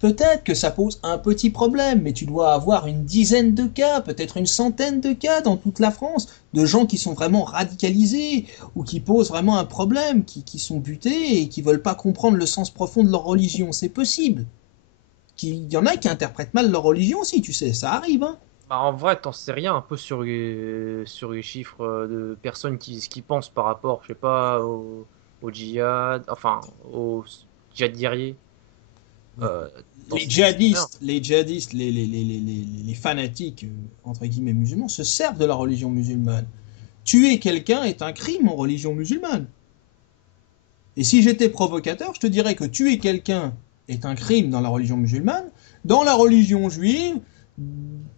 peut-être que ça pose un petit problème, mais tu dois avoir une dizaine de cas, peut-être une centaine de cas dans toute la France, de gens qui sont vraiment radicalisés, ou qui posent vraiment un problème, qui sont butés et qui veulent pas comprendre le sens profond de leur religion. C'est possible. Il y en a qui interprètent mal leur religion aussi, tu sais, ça arrive, hein. Bah, en vrai, t'en sais rien un peu sur les chiffres de personnes qui pensent par rapport, je sais pas, au djihad, enfin, au djihad guerrier. Euh, t'en sais rien. Les djihadistes, les fanatiques, entre guillemets, musulmans, se servent de la religion musulmane. Tuer quelqu'un est un crime en religion musulmane. Et si j'étais provocateur, je te dirais que tuer quelqu'un est un crime dans la religion musulmane. Dans la religion juive,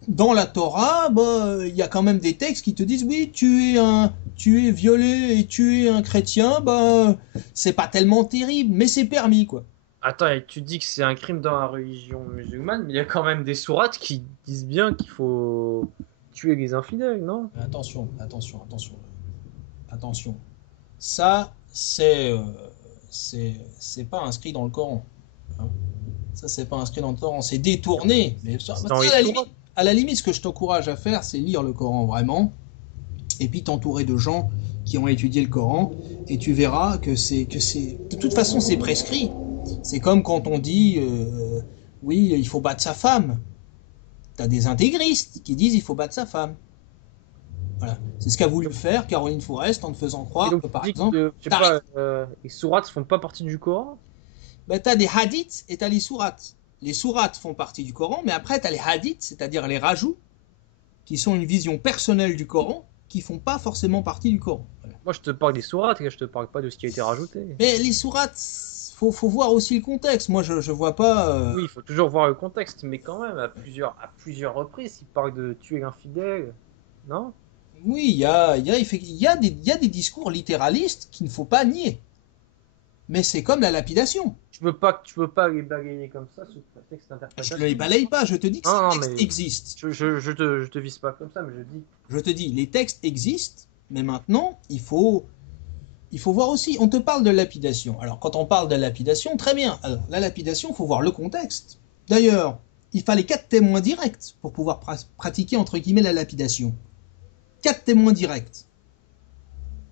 dans la Torah, bah, y a quand même des textes qui te disent oui, tuer, violer et tuer un chrétien, bah, c'est pas tellement terrible, mais c'est permis, quoi. Attends, et tu dis que c'est un crime dans la religion musulmane, mais il y a quand même des sourates qui disent bien qu'il faut tuer les infidèles, non? Attention. Ça, c'est pas inscrit dans le Coran, hein. Ça, c'est pas inscrit dans le Coran, c'est détourné. Mais ça, C'est dans les sourates. à la limite, ce que je t'encourage à faire, c'est lire le Coran vraiment, et puis t'entourer de gens qui ont étudié le Coran, et tu verras de toute façon, c'est prescrit. C'est comme quand on dit, oui, il faut battre sa femme. T'as des intégristes qui disent il faut battre sa femme. Voilà. C'est ce qu'a voulu faire Caroline Fourest en te faisant Et croire donc que, tu par dis exemple, que, je sais pas, les sourates font pas partie du Coran? ben, tu as des hadiths et tu as les sourates. Les sourates font partie du Coran, mais après tu as les hadiths, c'est-à-dire les rajouts, qui sont une vision personnelle du Coran, qui font pas forcément partie du Coran. Voilà. Moi, je te parle des sourates, et je te parle pas de ce qui a été rajouté. Mais les sourates, faut voir aussi le contexte. Moi, je vois pas. Oui, il faut toujours voir le contexte, mais quand même, à plusieurs reprises, il parle de tuer l'infidèle, non? Oui, il y a des discours littéralistes qu'il ne faut pas nier. Mais c'est comme la lapidation. Tu peux pas les balayer comme ça sous prétexte Je d'interprétation. ne les balaye pas, je te dis que Non, ces non, textes mais existent. je te vise pas comme ça, mais je dis. Je te dis, les textes existent, mais maintenant, il faut voir aussi. On te parle de lapidation. Alors, quand on parle de lapidation, très bien. Alors, la lapidation, il faut voir le contexte. D'ailleurs, il fallait 4 témoins directs pour pouvoir pratiquer, entre guillemets, la lapidation. 4 témoins directs.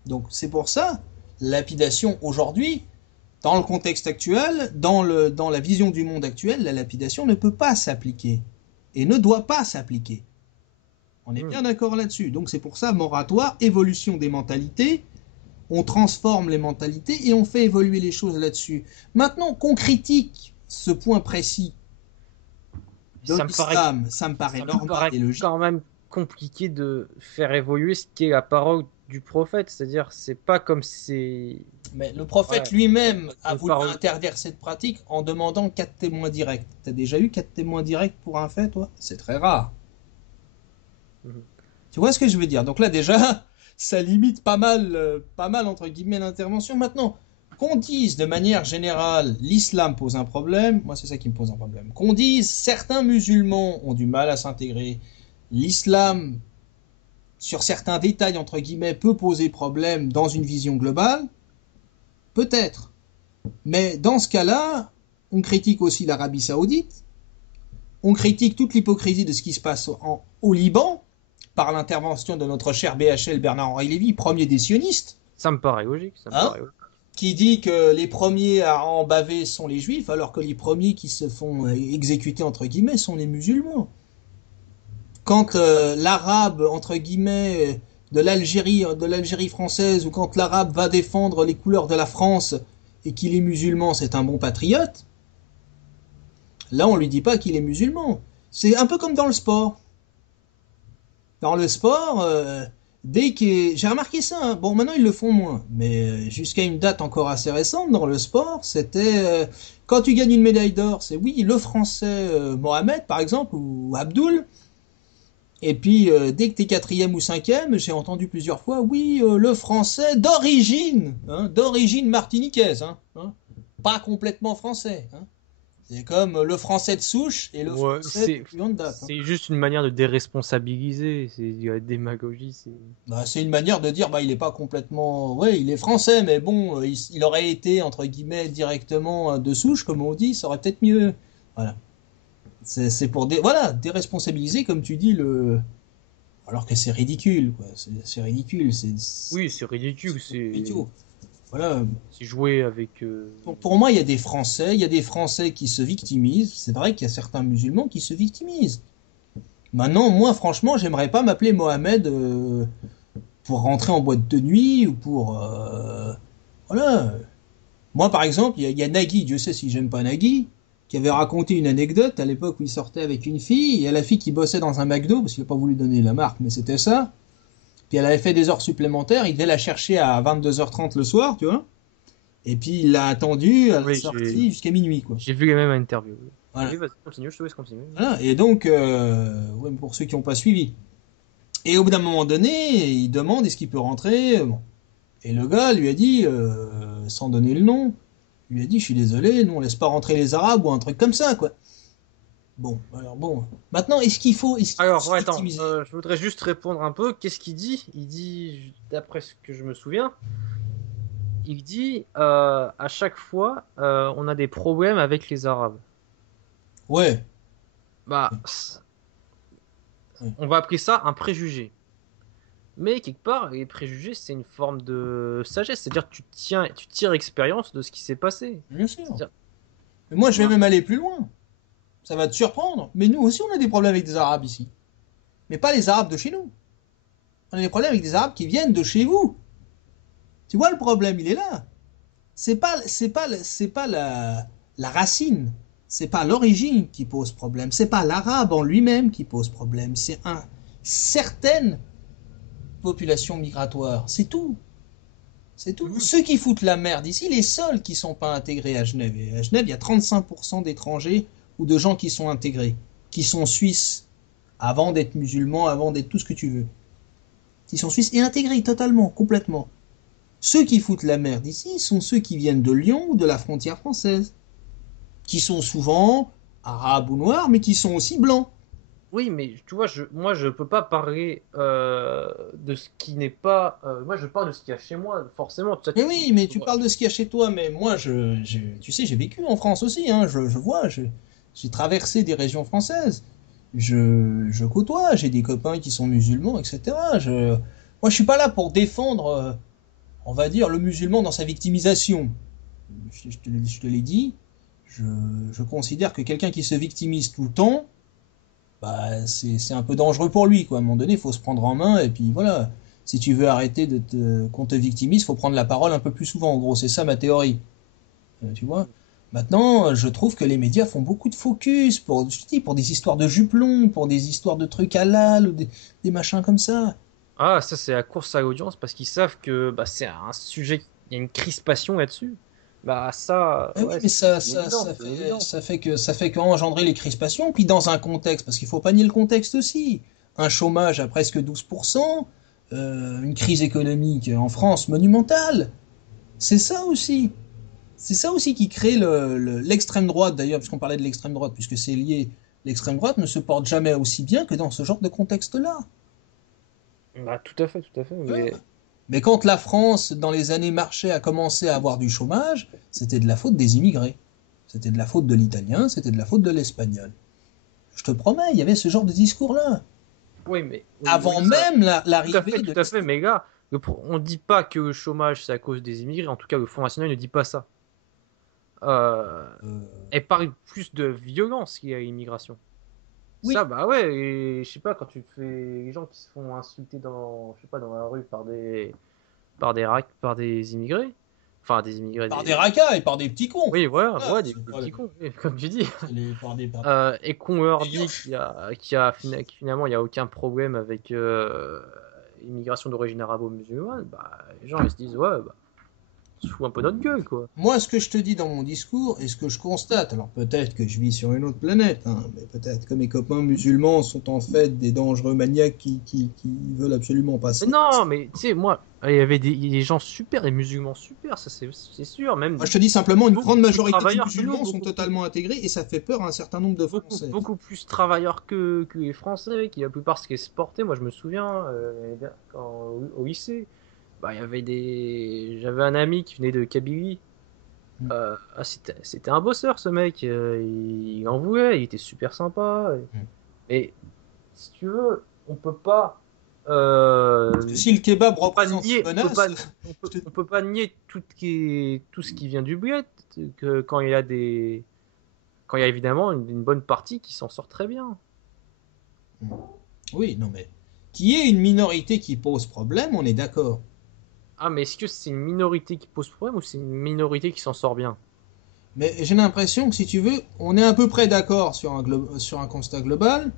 Donc, c'est pour ça, lapidation aujourd'hui, dans le contexte actuel, dans la vision du monde actuel, la lapidation ne peut pas s'appliquer. Et ne doit pas s'appliquer. On est bien d'accord là-dessus. Donc c'est pour ça, moratoire, évolution des mentalités, on transforme les mentalités et on fait évoluer les choses là-dessus. Maintenant qu'on critique ce point précis de l'islam, ça me paraît normal et logique. C'est quand même compliqué de faire évoluer ce qui est la parole du prophète, c'est-à-dire c'est pas comme c'est... Mais le prophète lui-même a voulu interdire cette pratique en demandant 4 témoins directs. T'as déjà eu 4 témoins directs pour un fait, toi? C'est très rare. Tu vois ce que je veux dire? Donc là déjà, ça limite pas mal entre guillemets l'intervention. Maintenant, qu'on dise de manière générale l'islam pose un problème, moi c'est ça qui me pose un problème. Qu'on dise certains musulmans ont du mal à s'intégrer, l'islam sur certains détails, entre guillemets, peut poser problème dans une vision globale, peut-être. Mais dans ce cas-là, on critique aussi l'Arabie Saoudite, on critique toute l'hypocrisie de ce qui se passe au Liban, par l'intervention de notre cher BHL Bernard-Henri Lévy, premier des sionistes. Ça me paraît logique. Qui dit que les premiers à en baver sont les juifs, alors que les premiers qui se font exécuter, entre guillemets, sont les musulmans. Quand l'arabe, entre guillemets, de l'Algérie française, ou quand l'arabe va défendre les couleurs de la France et qu'il est musulman, c'est un bon patriote, là on lui dit pas qu'il est musulman. C'est un peu comme dans le sport. Dans le sport, j'ai remarqué ça, hein. Bon, maintenant ils le font moins, mais jusqu'à une date encore assez récente dans le sport, c'était quand tu gagnes une médaille d'or, c'est oui le français Mohamed par exemple ou Abdoul. Et puis dès que t'es quatrième ou cinquième, j'ai entendu plusieurs fois oui le français d'origine, hein, d'origine martiniquaise, hein, pas complètement français. Hein. C'est comme le français de souche et le français de plus grande date. C'est juste une manière de déresponsabiliser, c'est de la démagogie. C'est une manière de dire, il est pas complètement... Ouais, il est français, mais bon, il aurait été, entre guillemets, directement de souche, comme on dit, ça aurait peut-être mieux. Voilà. C'est pour déresponsabiliser, comme tu dis, alors que c'est ridicule, quoi. C'est ridicule. Oui, c'est ridicule, c'est idiot. Voilà. C'est jouer avec... Pour moi, il y a des Français qui se victimisent. C'est vrai qu'il y a certains musulmans qui se victimisent. Maintenant, moi, franchement, j'aimerais pas m'appeler Mohamed pour rentrer en boîte de nuit ou pour... voilà. Moi, par exemple, il y a Nagui, Dieu sait si j'aime pas Nagui, qui avait raconté une anecdote à l'époque où il sortait avec une fille. Il y a la fille qui bossait dans un McDo, parce qu'il n'a pas voulu donner la marque, mais c'était ça. Puis elle avait fait des heures supplémentaires, il devait la chercher à 22h30 le soir, tu vois. Et puis il l'a attendu à la sortie jusqu'à minuit, quoi. J'ai vu les mêmes interviews. Voilà. Oui, vas-y, continue, je te laisse continuer. Voilà. Et donc, pour ceux qui n'ont pas suivi. Et au bout d'un moment donné, il demande est-ce qu'il peut rentrer. Bon. Et le gars lui a dit, sans donner le nom, lui a dit je suis désolé, nous on laisse pas rentrer les Arabes ou un truc comme ça, quoi. Bon, alors bon. Maintenant, est-ce qu'il faut alors, attends, je voudrais juste répondre un peu. Qu'est-ce qu'il dit? Il dit, d'après ce que je me souviens, il dit à chaque fois, on a des problèmes avec les Arabes. Ouais. On va appeler ça un préjugé. Mais quelque part, les préjugés, c'est une forme de sagesse. C'est-à-dire que tu tires expérience de ce qui s'est passé. Bien sûr. Mais moi, je vais même aller plus loin. Ça va te surprendre. Mais nous aussi, on a des problèmes avec des Arabes ici. Mais pas les Arabes de chez nous. On a des problèmes avec des Arabes qui viennent de chez vous. Tu vois, le problème, il est là. C'est pas la racine. C'est pas l'origine qui pose problème. C'est pas l'arabe en lui-même qui pose problème. C'est certaines populations migratoires. C'est tout. C'est tout. Mmh. Ceux qui foutent la merde ici, les seuls qui sont pas intégrés à Genève. Et à Genève, il y a 35% d'étrangers ou de gens qui sont intégrés, qui sont suisses, avant d'être musulmans, avant d'être tout ce que tu veux. Qui sont suisses et intégrés totalement, complètement. Ceux qui foutent la merde ici sont ceux qui viennent de Lyon ou de la frontière française. Qui sont souvent arabes ou noirs, mais qui sont aussi blancs. Oui, mais tu vois, moi je peux pas parler de ce qui n'est pas... moi je parle de ce qu'il y a chez moi, forcément. Mais oui, mais tu parles de ce qu'il y a chez toi, mais moi, tu sais, j'ai vécu en France aussi, hein, je vois, j'ai traversé des régions françaises. Je côtoie, j'ai des copains qui sont musulmans, etc. Moi, je suis pas là pour défendre, on va dire, le musulman dans sa victimisation. Je te l'ai dit, je considère que quelqu'un qui se victimise tout le temps, c'est un peu dangereux pour lui, quoi. À un moment donné, il faut se prendre en main, et puis voilà. Si tu veux arrêter qu'on te victimise, il faut prendre la parole un peu plus souvent, en gros. C'est ça ma théorie. Tu vois ? Maintenant, je trouve que les médias font beaucoup de focus pour des histoires de jupelons, pour des histoires de trucs halal, ou des machins comme ça. Ah, ça c'est la course à l'audience, parce qu'ils savent que c'est un sujet, il y a une crispation là-dessus. Ça... oui, mais ça fait qu'engendrer les crispations, puis dans un contexte, parce qu'il faut pas nier le contexte aussi. Un chômage à presque 12%, une crise économique en France monumentale. C'est ça aussi. C'est ça aussi qui crée l'extrême droite, d'ailleurs, puisqu'on parlait de l'extrême droite, puisque c'est lié. L'extrême droite ne se porte jamais aussi bien que dans ce genre de contexte-là. Bah, tout à fait, tout à fait. Ouais. Mais Mais quand la France, dans les années marché, a commencé à avoir du chômage, c'était de la faute des immigrés. C'était de la faute de l'italien, c'était de la faute de l'espagnol. Je te promets, il y avait ce genre de discours-là. oui, mais oui, Avant oui, ça, même tout l'arrivée de à fait. l'islam. Mais gars, on dit pas que le chômage c'est à cause des immigrés. En tout cas, le Front National ne dit pas ça. Euh, Euh, Elle parle plus de violence qu'il y a à l'immigration. Ça, oui, bah ouais, et je sais pas, quand tu te fais les gens qui se font insulter dans, je sais pas, dans la rue par des immigrés, enfin des immigrés, par des racailles, par des petits cons. oui, voilà, Voilà, ouais, c'est des pas petits cons, oui, comme tu dis, par et qu'on leur des dit lioches. que finalement il y a aucun problème avec l'immigration d'origine arabo-musulmane, bah les gens ils se disent ouais, bah, on se fout un peu notre gueule quoi. Moi, ce que je te dis dans mon discours et ce que je constate, alors peut-être que je vis sur une autre planète, hein, mais peut-être que mes copains musulmans sont en fait des dangereux maniaques qui veulent absolument Mais passer. non, mais tu sais, moi, il y avait des gens super, des musulmans super, ça c'est sûr, même Moi, je te dis simplement, une beaucoup grande plus majorité des travailleurs que nous, musulmans sont totalement intégrés et ça fait peur à un certain nombre de Français. beaucoup plus travailleurs que les Français, qui la plupart se exportaient. Moi, je me souviens, au lycée, bah, j'avais un ami qui venait de Kabylie. Mm. C'était un bosseur, ce mec. Il en voulait, il était super sympa. Mm. Mais si tu veux, on peut pas. Parce que si le kebab On peut pas représente une nier, menace, je te- on peut pas nier tout ce qui vient du bled, que quand il y a évidemment une bonne partie qui s'en sort très bien. Mm. Oui, non mais qu'il y ait une minorité qui pose problème, on est d'accord. Ah, mais est-ce que c'est une minorité qui pose problème ou c'est une minorité qui s'en sort bien? Mais j'ai l'impression que si tu veux, on est à peu près d'accord sur un constat global,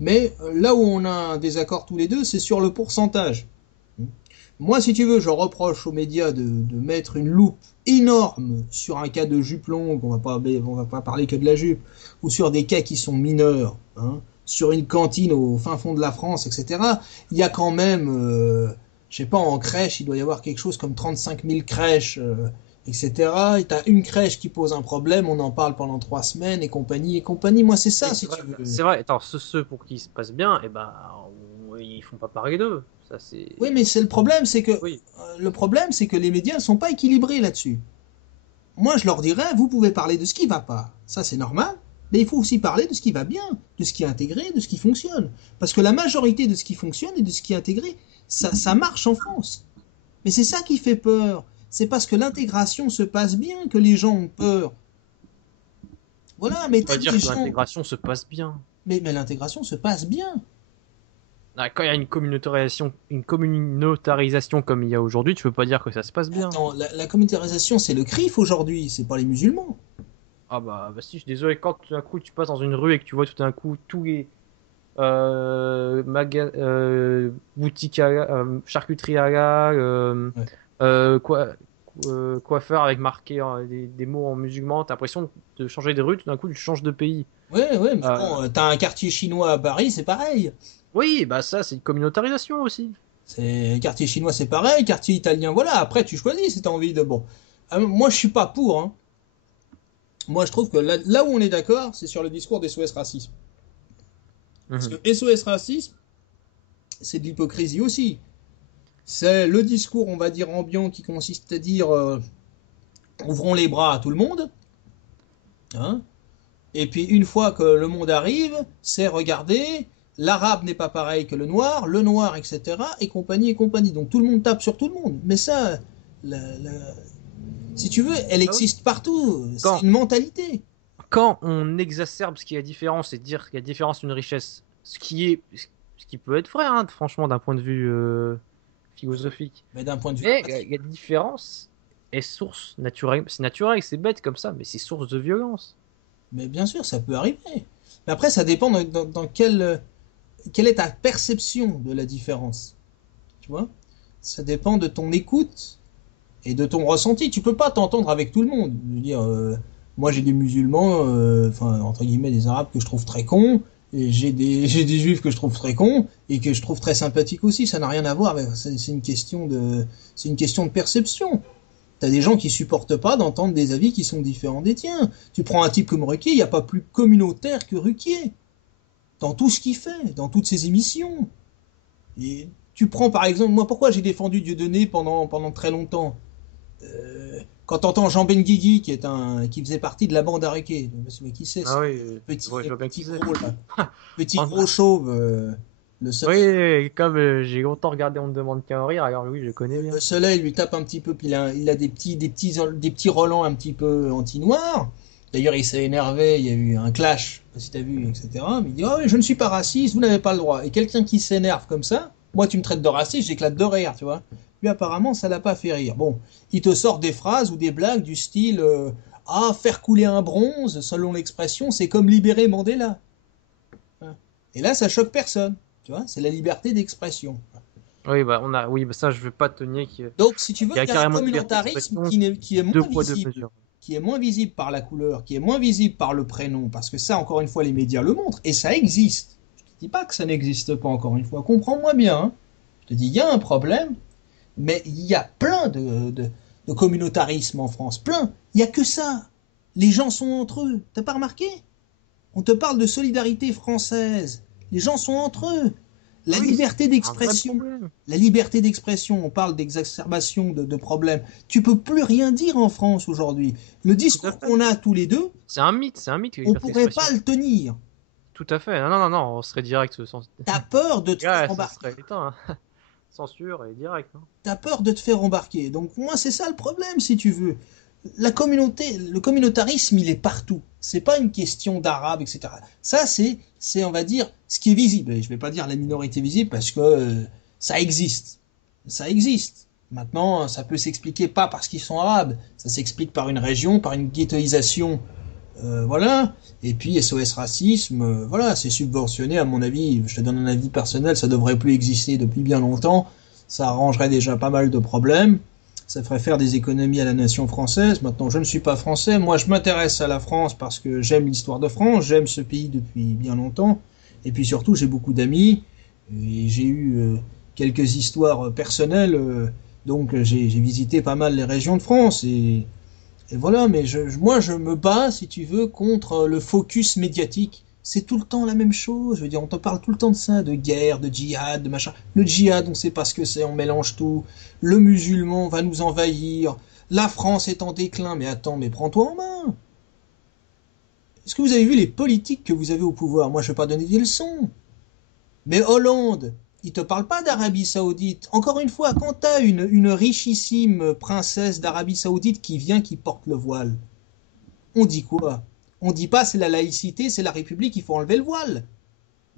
mais là où on a un désaccord tous les deux, c'est sur le pourcentage. Moi, si tu veux, je reproche aux médias de mettre une loupe énorme sur un cas de jupe longue, on va pas parler que de la jupe, ou sur des cas qui sont mineurs, hein, sur une cantine au fin fond de la France, etc. Il y a quand même, je sais pas, en crèche, il doit y avoir quelque chose comme 35 000 crèches, etc. Et t'as une crèche qui pose un problème, on en parle pendant 3 semaines, et compagnie, et compagnie. Moi, c'est Oui, ça, si tu veux. c'est vrai. Attends, ceux pour qui il se passe bien, eh ben, ils font pas parler d'eux. Ça, Oui, c'est. mais c'est le problème, c'est que Oui. les médias ne sont pas équilibrés là-dessus. Moi, je leur dirais, vous pouvez parler de ce qui va pas, ça c'est normal, mais il faut aussi parler de ce qui va bien, de ce qui est intégré, de ce qui fonctionne. Parce que la majorité de ce qui fonctionne et de ce qui est intégré, ça marche en France. Mais c'est ça qui fait peur. C'est parce que l'intégration se passe bien que les gens ont peur. Voilà, mais On va t'as dire des que gens. l'intégration se passe bien. Mais l'intégration se passe bien. Ah, quand il y a une communautarisation comme il y a aujourd'hui, tu peux pas dire que ça se passe bien. Attends, la communautarisation, c'est le CRIF aujourd'hui, c'est pas les musulmans. Ah bah si, je suis désolé, quand tout d'un coup tu passes dans une rue et que tu vois tout d'un coup tous les boutiques charcuterie halal, Ouais. euh, quoi, coiffeur avec marqué des mots en musulman, t'as l'impression de changer de rue, tout d'un coup tu changes de pays. Ouais, ouais, mais Euh, bon, t'as un quartier chinois à Paris, c'est pareil. oui, bah ça c'est une communautarisation aussi. C'est quartier chinois, c'est pareil, quartier italien, voilà. Après, tu choisis si t'as envie de bon. Moi, je suis pas pour. Hein. Moi, je trouve que là où on est d'accord, c'est sur le discours des SOS racisme. Parce Mhm. que SOS racisme, c'est de l'hypocrisie aussi. C'est le discours, on va dire ambiant, qui consiste à dire ouvrons les bras à tout le monde. Hein. Et puis une fois que le monde arrive, c'est regarder, l'arabe n'est pas pareil que le noir, etc. Et compagnie et compagnie. Donc tout le monde tape sur tout le monde. Mais ça, si tu veux, elle Ah oui. existe partout. C'est Quand, une mentalité. quand on exacerbe ce qui est différent, c'est dire qu'il y a différence une richesse, ce qui peut être vrai, hein, franchement, d'un point de vue philosophique. Mais d'un point de vue Mais pratique. il y a des différences et source naturelle. C'est naturel, c'est bête comme ça, mais c'est source de violence. Mais bien sûr, ça peut arriver. Mais après, ça dépend dans quelle est ta perception de la différence. Tu vois. Ça dépend de ton écoute et de ton ressenti. Tu peux pas t'entendre avec tout le monde. Je veux dire, moi j'ai des musulmans, enfin entre guillemets des arabes que je trouve très cons, et j'ai des juifs que je trouve très cons et que je trouve très sympathiques aussi. Ça n'a rien à voir. C'est une question de perception. T'as des gens qui supportent pas d'entendre des avis qui sont différents des tiens. Tu prends un type comme Ruquier, il n'y a pas plus communautaire que Ruquier. Dans tout ce qu'il fait, dans toutes ses émissions. Et Tu prends par exemple, moi pourquoi j'ai défendu Dieudonné pendant très longtemps. Quand t'entends Jean Benguigui qui faisait partie de la bande Arquet, mais qui c'est Ah ce oui, ouais, je vois bien petit qui c'est. gros là, petit En- gros chauve, le soleil. Oui, comme j'ai longtemps regardé On ne demande qu'à en rire, alors oui, je connais bien. Le soleil lui tape un petit peu, puis il a des petits relents un petit peu anti-noirs. D'ailleurs, il s'est énervé, il y a eu un clash, je sais pas si t'as vu, etc. Mais il dit, oh, mais je ne suis pas raciste, vous n'avez pas le droit. Et quelqu'un qui s'énerve comme ça, moi tu me traites de raciste, j'éclate de rire, tu vois. Lui apparemment, ça l'a pas fait rire. Bon, il te sort des phrases ou des blagues du style, ah, faire couler un bronze, selon l'expression, c'est comme libérer Mandela. Hein. Et là, ça choque personne, tu vois, c'est la liberté d'expression. Oui, oui, bah ça, je vais pas te nier Donc, si tu veux, qu'il y a il y a un carrément une liberté communautarisme d'expression, qui est deux moins poids, deux visible, mesures. qui est moins visible par la couleur, qui est moins visible par le prénom, parce que ça, encore une fois, les médias le montrent, et ça existe. Je te dis pas que ça n'existe pas, encore une fois. Comprends-moi bien. Hein. Je te dis, il y a un problème, mais il y a plein de communautarisme en France, plein. Il y a que ça. Les gens sont entre eux. T'as pas remarqué? On te parle de solidarité française. Les gens sont entre eux. La Oui, liberté c'est un vrai d'expression. problème. La liberté d'expression, on parle d'exacerbation de problèmes. Tu peux plus rien dire en France aujourd'hui. Le Tout à discours fait. qu'on a tous les deux, C'est un mythe, la on liberté pourrait d'expression. pas le tenir. Tout à fait. Non, non, non, non, on serait direct sans... T'as peur de te faire Ouais, ça embarquer. serait éteint, hein. Censure et direct. Hein. T'as peur de te faire embarquer. Donc moi, c'est ça le problème, si tu veux. La communauté, le communautarisme, il est partout. C'est pas une question d'arabe, etc. Ça, c'est, on va dire, ce qui est visible. Et je vais pas dire la minorité visible parce que ça existe. Ça existe. Maintenant, ça peut s'expliquer pas parce qu'ils sont arabes. Ça s'explique par une région, par une ghettoisation. Voilà. Et puis SOS Racisme, voilà, c'est subventionné à mon avis. Je te donne un avis personnel, ça devrait plus exister depuis bien longtemps. Ça arrangerait déjà pas mal de problèmes. Ça ferait faire des économies à la nation française. Maintenant, je ne suis pas français. Moi, je m'intéresse à la France parce que j'aime l'histoire de France. J'aime ce pays depuis bien longtemps. Et puis surtout, j'ai beaucoup d'amis. Et j'ai eu quelques histoires personnelles. Donc, j'ai visité pas mal les régions de France. Et voilà, mais moi, je me bats, si tu veux, contre le focus médiatique. C'est tout le temps la même chose. Je veux dire, on te parle tout le temps de ça, de guerre, de djihad, de machin. Le djihad, on sait pas ce que c'est, on mélange tout. Le musulman va nous envahir. La France est en déclin. Mais attends, mais prends-toi en main. Est-ce que vous avez vu les politiques que vous avez au pouvoir? Moi, je vais pas donner des leçons. Mais Hollande, il te parle pas d'Arabie Saoudite. Encore une fois, quand t'as une richissime princesse d'Arabie Saoudite qui vient, qui porte le voile, on dit quoi? On dit pas c'est la laïcité, c'est la République, il faut enlever le voile.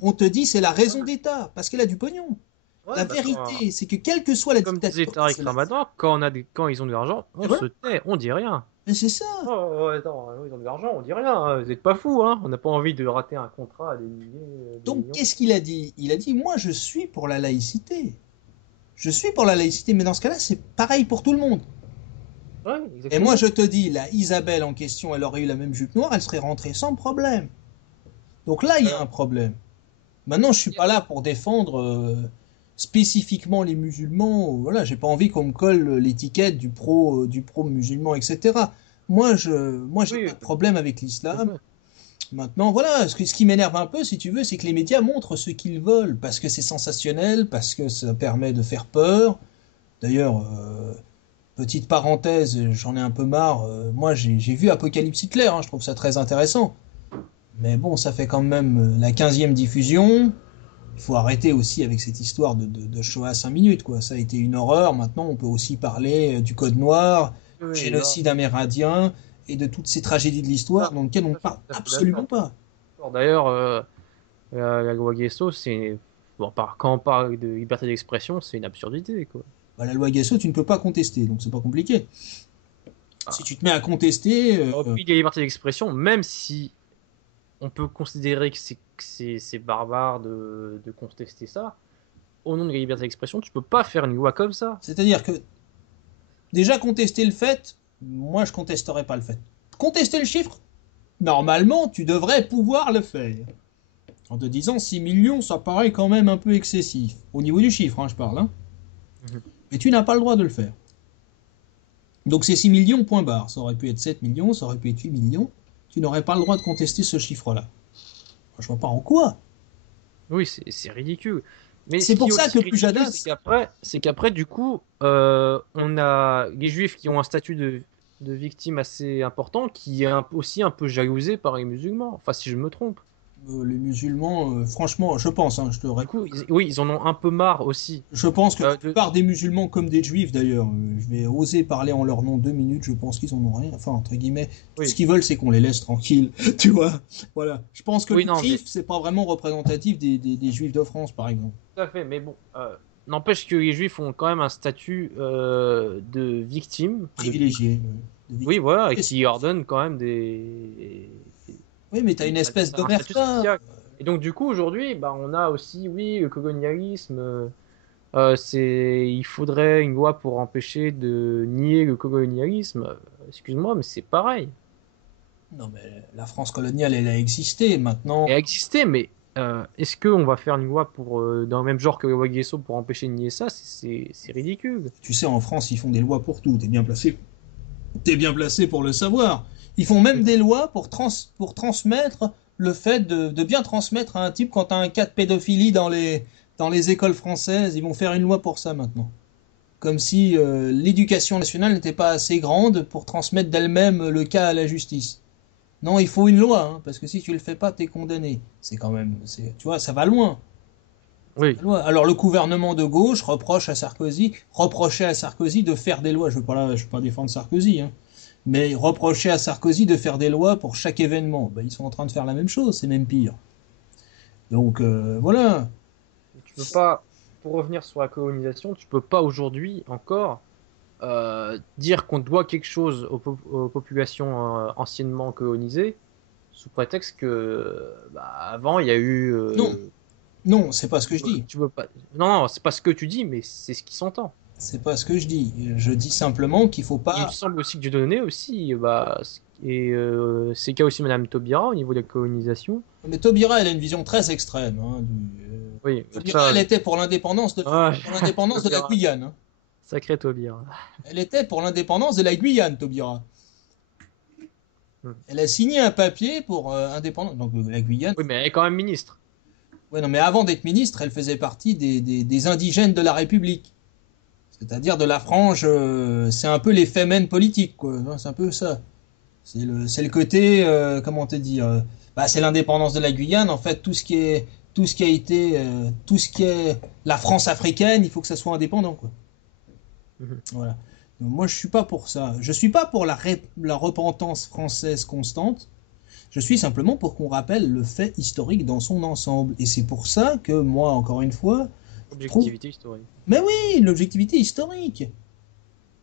On te dit c'est la raison d'État, parce qu'elle a du pognon. Ouais, La bah, vérité, c'est que quelle que soit la comme disait dictature, Tariq c'est la... Ramadan, quand ils ont de l'argent, Et on voilà. se tait, on dit rien. Mais c'est ça. Oh, ouais, attends, ils ont de l'argent, on dit rien. Hein. Vous êtes pas fous, hein. On n'a pas envie de rater un contrat à des milliers, des Donc millions. qu'est-ce qu'il a dit? Il a dit moi je suis pour la laïcité. Je suis pour la laïcité, mais dans ce cas-là, c'est pareil pour tout le monde. Ouais, Et exactement. moi, je te dis, la Isabelle en question, elle aurait eu la même jupe noire, elle serait rentrée sans problème. Donc là, il y a un Alors, problème. Maintenant, je suis pas là pour défendre spécifiquement les musulmans. Voilà, j'ai pas envie qu'on me colle l'étiquette du pro musulman, etc. Moi, j'ai pas oui, de problème avec tout à l'islam. fait. Maintenant, voilà, ce qui m'énerve un peu, si tu veux, c'est que les médias montrent ce qu'ils veulent, parce que c'est sensationnel, parce que ça permet de faire peur. D'ailleurs, petite parenthèse, j'en ai un peu marre. Moi, j'ai vu Apocalypse Hitler, hein, je trouve ça très intéressant. Mais bon, ça fait quand même la 15e diffusion. Il faut arrêter aussi avec cette histoire de Shoah à 5 minutes, quoi. Ça a été une horreur. Maintenant, on peut aussi parler du Code Noir, Oui, là, génocide amérindien et de toutes ces tragédies de l'histoire ça, dans lesquelles on ne ça, je suis parle tout à fait absolument d'accord. pas. D'ailleurs, la loi Guesso, c'est. Bon, quand on parle de liberté d'expression, c'est une absurdité, quoi. Bah, la loi Gasso, tu ne peux pas contester, donc c'est pas compliqué. Si Ah. tu te mets à contester, Puis la liberté d'expression, même si on peut considérer que c'est barbare de contester ça, au nom de la liberté d'expression, tu peux pas faire une loi comme ça. c'est-à-dire que déjà contester le fait, moi je contesterai pas le fait. Contester le chiffre, normalement tu devrais pouvoir le faire. En te disant 6 millions, ça paraît quand même un peu excessif. Au niveau du chiffre, hein, je parle. Hein. Mhm. Mais tu n'as pas le droit de le faire. Donc c'est 6 millions, point barre. Ça aurait pu être 7 millions, ça aurait pu être 8 millions. Tu n'aurais pas le droit de contester ce chiffre-là. Je vois pas en quoi. Oui, c'est ridicule. Mais C'est ce qui pour est ça aussi que ridicule, Pujadas, c'est qu'après, du coup, on a les juifs qui ont un statut de victime assez important, qui est aussi un peu jalousé par les musulmans. Enfin, si je me trompe. les musulmans, franchement, je pense, hein, je te Du répète, coup, oui, ils en ont un peu marre aussi. je pense que la De... plupart des musulmans, comme des juifs d'ailleurs, je vais oser parler en leur nom 2 minutes, je pense qu'ils en ont rien. Enfin, entre guillemets, tout ce Oui, qu'ils veulent, c'est qu'on les laisse tranquilles, tu vois. Voilà. Je pense que oui, les non, mais juifs, c'est pas vraiment représentatif des juifs de France, par exemple. tout à fait. Mais bon, n'empêche que les juifs ont quand même un statut de victime. Privilégiés. De Oui, victimes. voilà, et qui ordonne quand même des, Oui, mais t'as une espèce un statut d'omerta. spécial. Et donc, du coup, aujourd'hui, bah, on a aussi, oui, le colonialisme. Il faudrait une loi pour empêcher de nier le colonialisme. Excuse-moi, mais c'est pareil. Non, mais la France coloniale, elle a existé. Maintenant, Elle a existé, mais est-ce qu'on va faire une loi pour, dans le même genre que le loi Guesso pour empêcher de nier ça? C'est ridicule. tu sais, en France, ils font des lois pour tout. T'es bien placé. T'es bien placé pour le savoir. Ils font même des lois pour transmettre le fait de bien transmettre à un type quand t'as un cas de pédophilie dans les écoles françaises. Ils vont faire une loi pour ça maintenant. Comme si l'éducation nationale n'était pas assez grande pour transmettre d'elle-même le cas à la justice. Non, il faut une loi, hein, parce que si tu le fais pas, t'es condamné. C'est quand même, tu vois, ça va loin. Oui. Alors le gouvernement de gauche reprochait à Sarkozy de faire des lois. Je veux pas défendre Sarkozy, hein, mais reprochait à Sarkozy de faire des lois pour chaque événement. Ben, ils sont en train de faire la même chose, c'est même pire. Donc voilà. Tu peux pas, pour revenir sur la colonisation, tu peux pas aujourd'hui encore dire qu'on doit quelque chose aux populations anciennement colonisées sous prétexte que bah, avant il y a eu Non, non, c'est pas ce que je dis. tu veux pas. Non, non, c'est pas ce que tu dis, mais c'est ce qui s'entend. C'est pas ce que je dis. Je dis simplement qu'il faut Il me pas. semble aussi que Dieudonné aussi, bah, et c'est le cas aussi Madame Taubira au niveau de la colonisation. Mais Taubira, elle a une vision très extrême, hein, Oui, Taubira, ça, elle était pour l'indépendance de, ah, pour l'indépendance de la Taubira, Guyane, hein. sacré Taubira. Elle était pour l'indépendance de la Guyane, Taubira. Hmm. Elle a signé un papier pour indépendance. Donc la Guyane. Oui, mais elle est quand même ministre. Ouais, non, mais avant d'être ministre, elle faisait partie des indigènes de la République. C'est-à-dire de la frange. C'est un peu les fémènes politiques, quoi. Hein, c'est un peu ça. C'est le côté. Comment te dire bah, c'est l'indépendance de la Guyane. En fait, tout ce qui est. Tout ce qui a été. Tout ce qui est la France africaine, il faut que ça soit indépendant, quoi. Mhm. Voilà. Donc, moi, je suis pas pour ça. Je suis pas pour la repentance française constante. Je suis simplement pour qu'on rappelle le fait historique dans son ensemble. Et c'est pour ça que moi, encore une fois, je trouve. Objectivité historique. Mais oui, l'objectivité historique.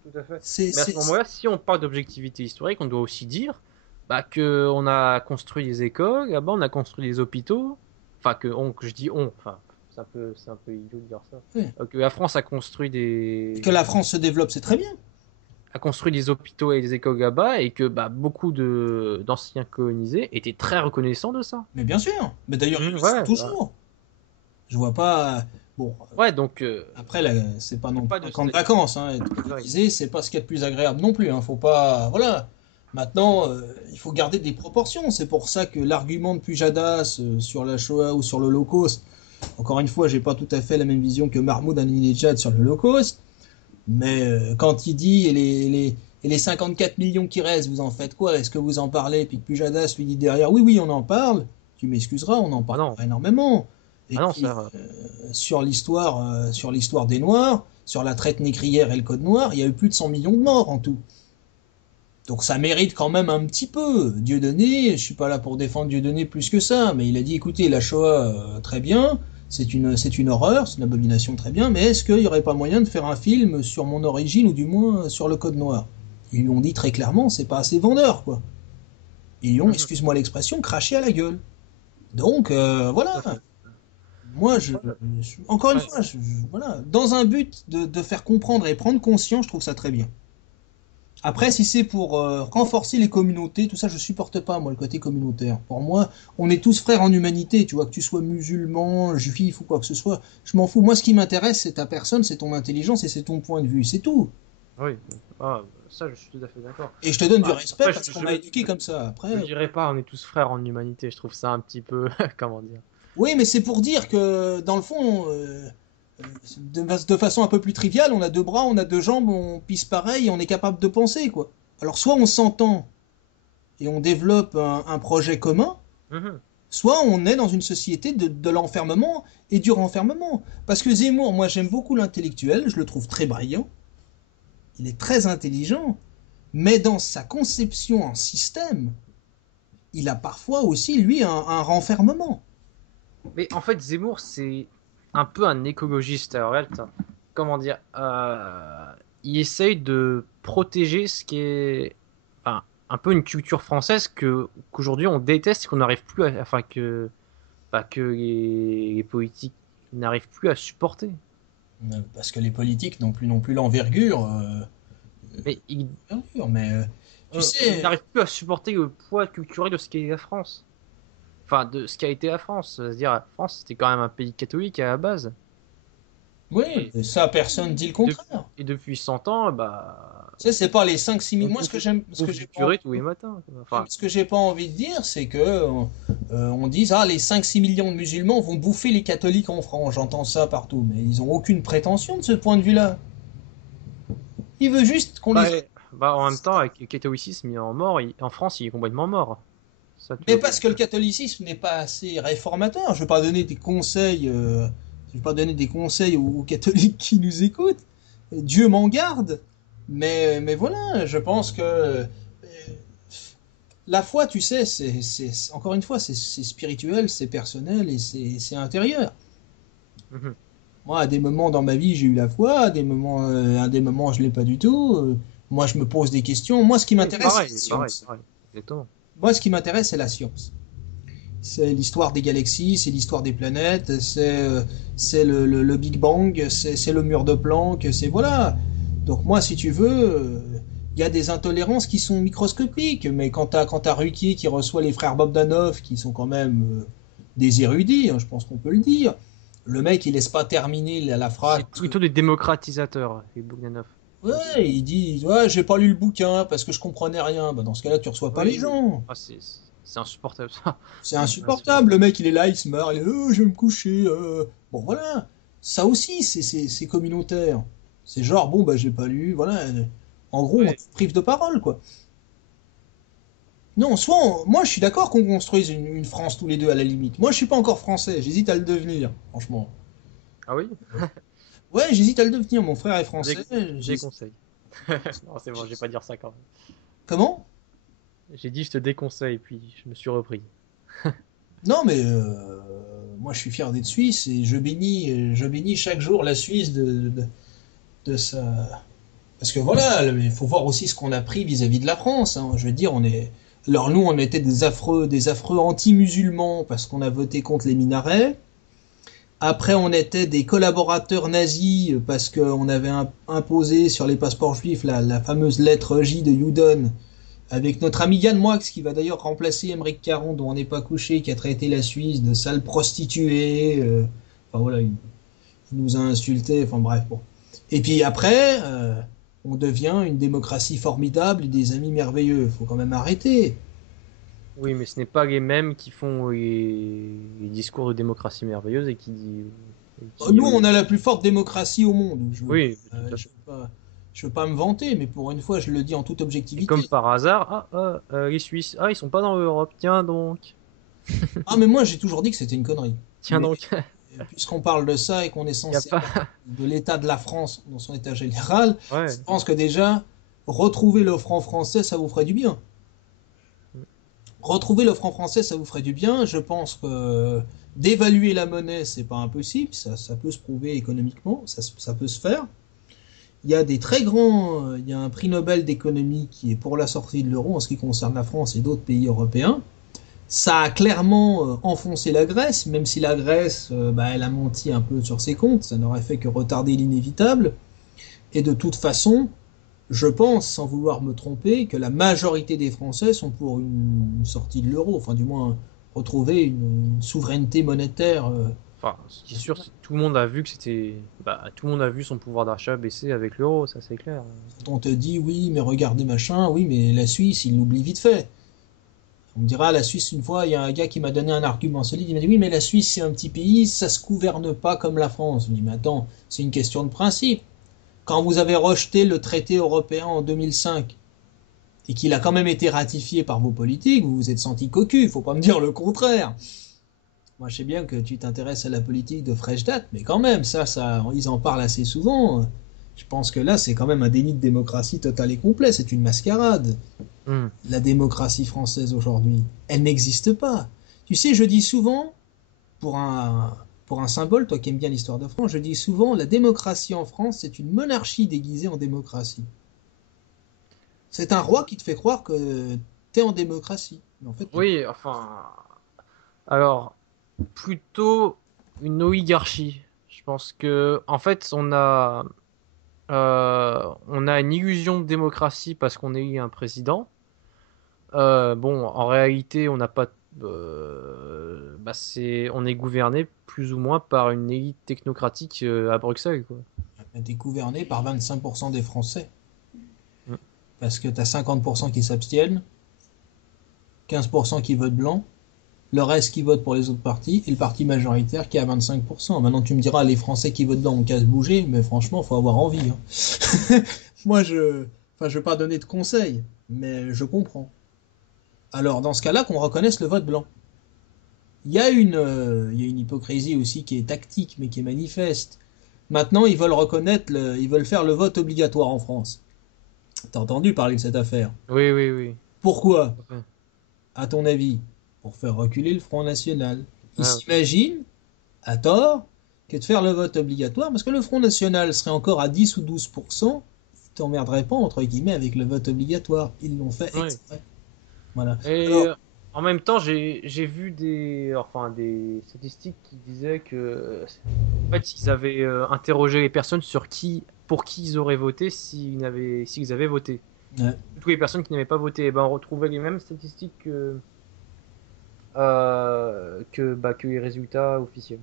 Tout à fait. C'est, Mais à ce c'est... moment-là, si on parle d'objectivité historique, on doit aussi dire bah, que on a construit des écoles, là-bas on a construit des hôpitaux. Enfin, que je dis on, enfin, c'est un peu idiot de dire ça. ouais. Que la France a construit Que la France se développe, c'est très bien. des hôpitaux et des écoles là-bas et que bah, beaucoup d'anciens colonisés étaient très reconnaissants de ça. Mais bien sûr. Mais d'ailleurs, ils le sont Ouais, toujours. Je vois pas. Bon, ouais, donc après, là, c'est pas non pas plus de un camp de vacances. Hein. Être colonisé, c'est pas ce qu'il y a de plus agréable non plus. Hein. Faut pas. Voilà. Maintenant, il faut garder des proportions. C'est pour ça que l'argument de Pujadas sur la Shoah ou sur l'Holocauste, encore une fois, j'ai pas tout à fait la même vision que Mahmoud Ahmadinejad sur l'Holocauste. Mais quand il dit et les 54 millions qui restent, vous en faites quoi? Est-ce que vous en parlez? Puis que Pujadas lui dit derrière, oui, oui, on en parle. Tu m'excuseras, on en ah parle non, énormément. Et ah non, puis, ça. sur l'histoire des Noirs, sur la traite négrière et le code noir, il y a eu plus de 100 millions de morts en tout. Donc ça mérite quand même un petit peu. Dieudonné, je suis pas là pour défendre Dieudonné plus que ça, mais il a dit écoutez, la Shoah, très bien, c'est une horreur, c'est une abomination très bien, mais est-ce qu'il n'y aurait pas moyen de faire un film sur mon origine ou du moins sur le code noir? Ils lui ont dit très clairement, c'est pas assez vendeur, quoi. Ils lui ont, Mhm. excuse-moi l'expression, craché à la gueule. Donc voilà. Moi, encore une Ouais. fois, voilà, dans un but de faire comprendre et prendre conscience, je trouve ça très bien. Après, si c'est pour renforcer les communautés, tout ça, je supporte pas, moi, le côté communautaire. Pour moi, on est tous frères en humanité, tu vois, que tu sois musulman, juif ou quoi que ce soit, je m'en fous. Moi, ce qui m'intéresse, c'est ta personne, c'est ton intelligence et c'est ton point de vue, c'est tout. Oui, ah, ça je suis tout à fait d'accord. Et je te donne du Ah, respect après, parce qu'on m'a éduqué comme ça. je Après, dirais pas on est tous frères en humanité, je trouve ça un petit peu, comment dire. Oui, mais c'est pour dire que, dans le fond, de façon un peu plus triviale, on a deux bras, on a deux jambes, on pisse pareil, et on est capable de penser, quoi. Alors, soit on s'entend et on développe un projet commun, Mhm. soit on est dans une société de l'enfermement et du renfermement. Parce que Zemmour, moi j'aime beaucoup l'intellectuel, je le trouve très brillant, il est très intelligent, mais dans sa conception en système, il a parfois aussi, lui, un renfermement. Mais en fait, Zemmour, c'est un peu un écologiste. Alors, regarde, comment dire, il essaye de protéger ce qui est, enfin, un peu une culture française que qu'aujourd'hui on déteste et qu'on n'arrive plus à, enfin que, bah, que les politiques n'arrivent plus à supporter. Parce que les politiques n'ont plus non plus l'envergure. Mais Tu ils sais, n'arrivent plus à supporter le poids culturel de ce qu'est la France. Enfin, de ce qu'a été la France. C'est-à-dire, la France, c'était quand même un pays catholique à la base. oui, ça personne dit le Et, contraire. et depuis 100 ans, bah, Tu sais, c'est pas les 5-6 000. on Moi, ce trouve, que j'aime, on ce que trouve j'ai du pas curé tous les matins. Enfin, Ce que j'ai pas envie de dire, c'est que on dise ah les 5-6 millions de musulmans vont bouffer les catholiques en France. J'entends ça partout, mais ils ont aucune prétention de ce point de vue-là. Ils veulent juste qu'on les. bah, en même temps, avec le catholicisme, il est en mort. En France, il est complètement mort. Ça, tu Mais vois. parce que le catholicisme n'est pas assez réformateur. Je vais pas donner des conseils. Je vais pas donner des conseils aux catholiques qui nous écoutent. Dieu m'en garde. Mais voilà, je pense que la foi, tu sais, encore une fois, c'est spirituel, c'est personnel et c'est intérieur. Mhm. Moi, à des moments dans ma vie, j'ai eu la foi, à des moments, je l'ai pas du tout. Moi, je me pose des questions. Moi, ce qui m'intéresse, c'est la science. Pareil. Exactement. Moi, ce qui m'intéresse, c'est la science. C'est l'histoire des galaxies, c'est l'histoire des planètes, c'est le Big Bang, c'est le mur de Planck, c'est voilà. Donc moi, si tu veux, il y a des intolérances qui sont microscopiques, mais quand t'as Ruquier qui reçoit les frères Bogdanov, qui sont quand même des érudits, hein, je pense qu'on peut le dire, le mec, il laisse pas terminer la phrase. C'est plutôt des démocratisateurs, les Bogdanov. Ouais, il dit, ouais, j'ai pas lu le bouquin parce que je comprenais rien. Bah, dans ce cas-là, tu reçois pas les Oui. gens. Ah, c'est insupportable, ça. C'est C'est insupportable. Le insupportable. mec, il est là, il se marre, il est, je vais me coucher. Bon, voilà. Ça aussi, c'est communautaire. C'est genre, bon, bah, j'ai pas lu, voilà. En gros, on Ouais. te prive de parole, quoi. Non, moi, je suis d'accord qu'on construise une France tous les deux à la limite. Moi, je suis pas encore français, j'hésite à le devenir, franchement. Ah oui? Ouais, j'hésite à le devenir. Mon frère est Des, français. des conseils. Non, c'est bon, je vais pas dire ça quand même. Comment? J'ai dit je te déconseille, puis je me suis repris. Non, mais moi je suis fier d'être suisse et je bénis chaque jour la Suisse de sa. Parce que voilà, il faut voir aussi ce qu'on a pris vis-à-vis de la France, hein. Je veux dire, on est. Alors nous, on était des affreux anti-musulmans parce qu'on a voté contre les minarets. Après, on était des collaborateurs nazis parce qu'on avait imposé sur les passeports juifs la fameuse lettre J de Juden avec notre ami Yann Moix, qui va d'ailleurs remplacer Émeric Caron, dont on n'est pas couché, qui a traité la Suisse de sale prostituée. Enfin voilà, il nous a insultés. Enfin bref, bon. Et puis après, on devient une démocratie formidable et des amis merveilleux. Il faut quand même arrêter. Oui, mais ce n'est pas les mêmes qui font les discours de démocratie merveilleuse et qui, Nous, on a la plus forte démocratie au monde. oui, tout à fait. Je veux pas me vanter, mais pour une fois, je le dis en toute Et comme objectivité. par hasard, les Suisses, ils sont pas dans l'Europe. Tiens donc, Ah, mais moi, j'ai toujours dit que c'était une connerie. tiens Mais donc, puisqu'on parle de ça et qu'on est y a censé pas. parler de l'état de la France dans son état général, je Ouais. pense que déjà, retrouver le franc français, ça vous ferait du bien. Retrouver le franc français, ça vous ferait du bien. Je pense que d'évaluer la monnaie, c'est pas impossible. Ça peut se prouver économiquement, ça peut se faire. Il y a des très grands. Il y a un prix Nobel d'économie qui est pour la sortie de l'euro en ce qui concerne la France et d'autres pays européens. Ça a clairement enfoncé la Grèce, même si la Grèce, elle a menti un peu sur ses comptes, ça n'aurait fait que retarder l'inévitable. Et de toute façon, je pense, sans vouloir me tromper, que la majorité des Français sont pour une sortie de l'euro, enfin du moins retrouver une souveraineté monétaire. Enfin, ce qui est sûr, c'est que tout le monde a vu que c'était, tout le monde a vu son pouvoir d'achat baisser avec l'euro, ça c'est clair. Quand on te dit oui, mais regardez machin, oui, mais la Suisse, il l'oublie vite fait. On me dira, la Suisse, une fois, il y a un gars qui m'a donné un argument solide. Il m'a dit, oui, mais la Suisse, c'est un petit pays, ça se gouverne pas comme la France. Je me dis, mais attends, c'est une question de principe. Quand vous avez rejeté le traité européen en 2005 et qu'il a quand même été ratifié par vos politiques, vous vous êtes senti cocu. Faut pas me dire le contraire. Moi, je sais bien que tu t'intéresses à la politique de fraîche date, mais quand même, ça, ils en parlent assez souvent. Je pense que là, c'est quand même un déni de démocratie total et complet. C'est une mascarade. Hmm. La démocratie française aujourd'hui, elle n'existe pas. Tu sais, je dis souvent, pour un symbole, toi qui aimes bien l'histoire de France, je dis souvent, la démocratie en France, c'est une monarchie déguisée en démocratie. C'est un roi qui te fait croire que t'es en démocratie. Mais en fait, t'es Oui, enfin, alors, plutôt une oligarchie. Je pense que, en fait, on a une illusion de démocratie parce qu'on a eu un président. Bon, en réalité, on n'a pas. On est gouverné plus ou moins par une élite technocratique à Bruxelles, quoi. t'es gouverné par 25% des Français. Mm. Parce que t'as 50% qui s'abstiennent, 15% qui votent blanc, le reste qui vote pour les autres partis, et le parti majoritaire qui est à 25%. Maintenant, tu me diras, les Français qui votent blanc ont qu'à se bouger, mais franchement, faut avoir envie. Hein. Moi, enfin, je vais pas donner de conseils, mais je comprends. Alors, dans ce cas-là, qu'on reconnaisse le vote blanc. Il y a une hypocrisie aussi qui est tactique, mais qui est manifeste. Maintenant, ils veulent faire le vote obligatoire en France. T'as entendu parler de cette affaire? Oui, oui, oui. Pourquoi, Ouais. à ton avis? Pour faire reculer le Front National. Ils Ah, s'imaginent, à tort, que de faire le vote obligatoire, parce que le Front National serait encore à 10 ou 12%, ils t'emmerderaient pas, entre guillemets, avec le vote obligatoire. Ils l'ont fait oui. exprès. Voilà. Et Alors, en même temps, j'ai vu des statistiques qui disaient que en fait, ils avaient interrogé les personnes sur pour qui ils auraient voté s'ils avaient voté. ouais, Toutes les personnes qui n'avaient pas voté, eh ben, on retrouvait les mêmes statistiques que les résultats officiels.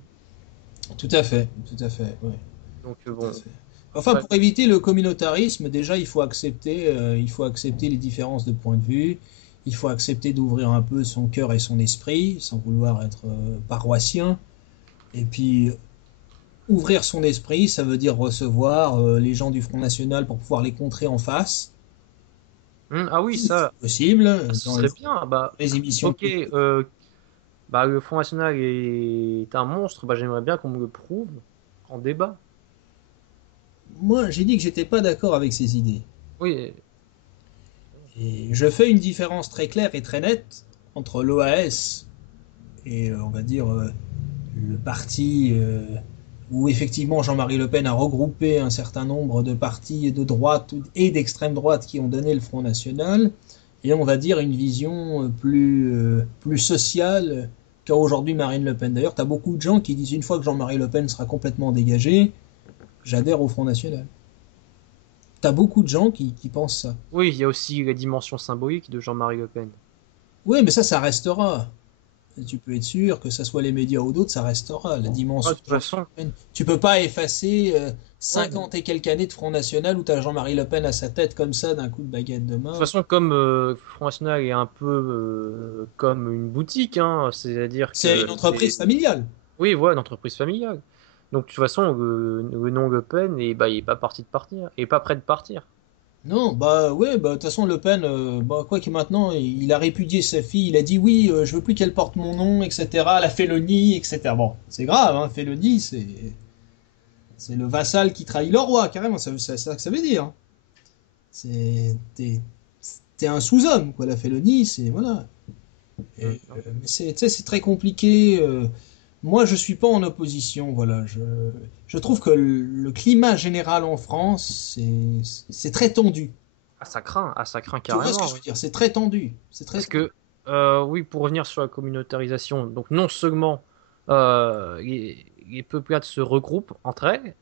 tout à fait, ouais, Donc tout à bon, fait. Enfin, ouais. pour éviter le communautarisme, déjà, il faut accepter les différences de point de vue. Il faut accepter d'ouvrir un peu son cœur et son esprit, sans vouloir être paroissien. Et puis, ouvrir son esprit, ça veut dire recevoir les gens du Front National pour pouvoir les contrer en face. Ah oui, Si c'est ça, possible, ce dans serait bien. Bah, les émissions ok, politiques. bah, le Front National est un monstre, bah, j'aimerais bien qu'on me le prouve en débat. Moi, j'ai dit que j'étais pas d'accord avec ces idées. Oui, Et je fais une différence très claire et très nette entre l'OAS et, on va dire, le parti où effectivement Jean-Marie Le Pen a regroupé un certain nombre de partis de droite et d'extrême droite qui ont donné le Front National, et on va dire une vision plus sociale qu'a aujourd'hui Marine Le Pen. D'ailleurs, tu as beaucoup de gens qui disent une fois que Jean-Marie Le Pen sera complètement dégagé, j'adhère au Front National. Tu as beaucoup de gens qui pensent ça. oui, il y a aussi la dimension symbolique de Jean-Marie Le Pen. Oui, mais ça restera. Tu peux être sûr que ce soit les médias ou d'autres, ça restera. La Ah, de dimension toute Jean-Marie façon, Le Pen. Tu peux pas effacer ouais, de 50 et quelques années de Front National où tu as Jean-Marie Le Pen à sa tête comme ça d'un coup de baguette de toute main. façon, comme Front National est un peu comme une boutique, hein, c'est-à-dire C'est une que entreprise familiale. oui, voilà, une entreprise familiale. Donc, de toute façon, le nom Le Pen, il est pas parti de partir, il est pas prêt de partir. Non, bah ouais, bah de toute façon Le Pen, bah quoi que maintenant il a répudié sa fille, il a dit oui, je veux plus qu'elle porte mon nom, etc. La félonie, etc. Bon, c'est grave, hein, félonie, c'est le vassal qui trahit le roi, carrément, c'est ça que ça veut dire. C'est t'es un sous-homme, quoi. La félonie, c'est voilà. Mm. Et, mais tu sais, c'est très compliqué. Moi, je suis pas en opposition. Voilà, je trouve que le climat général en France, c'est très tendu. Ah, ça craint Tu vois ce que carrément, je oui. veux dire? C'est très tendu. C'est très Parce tendu. que, oui, pour revenir sur la communautarisation, donc non seulement les peuplades se regroupent entre elles,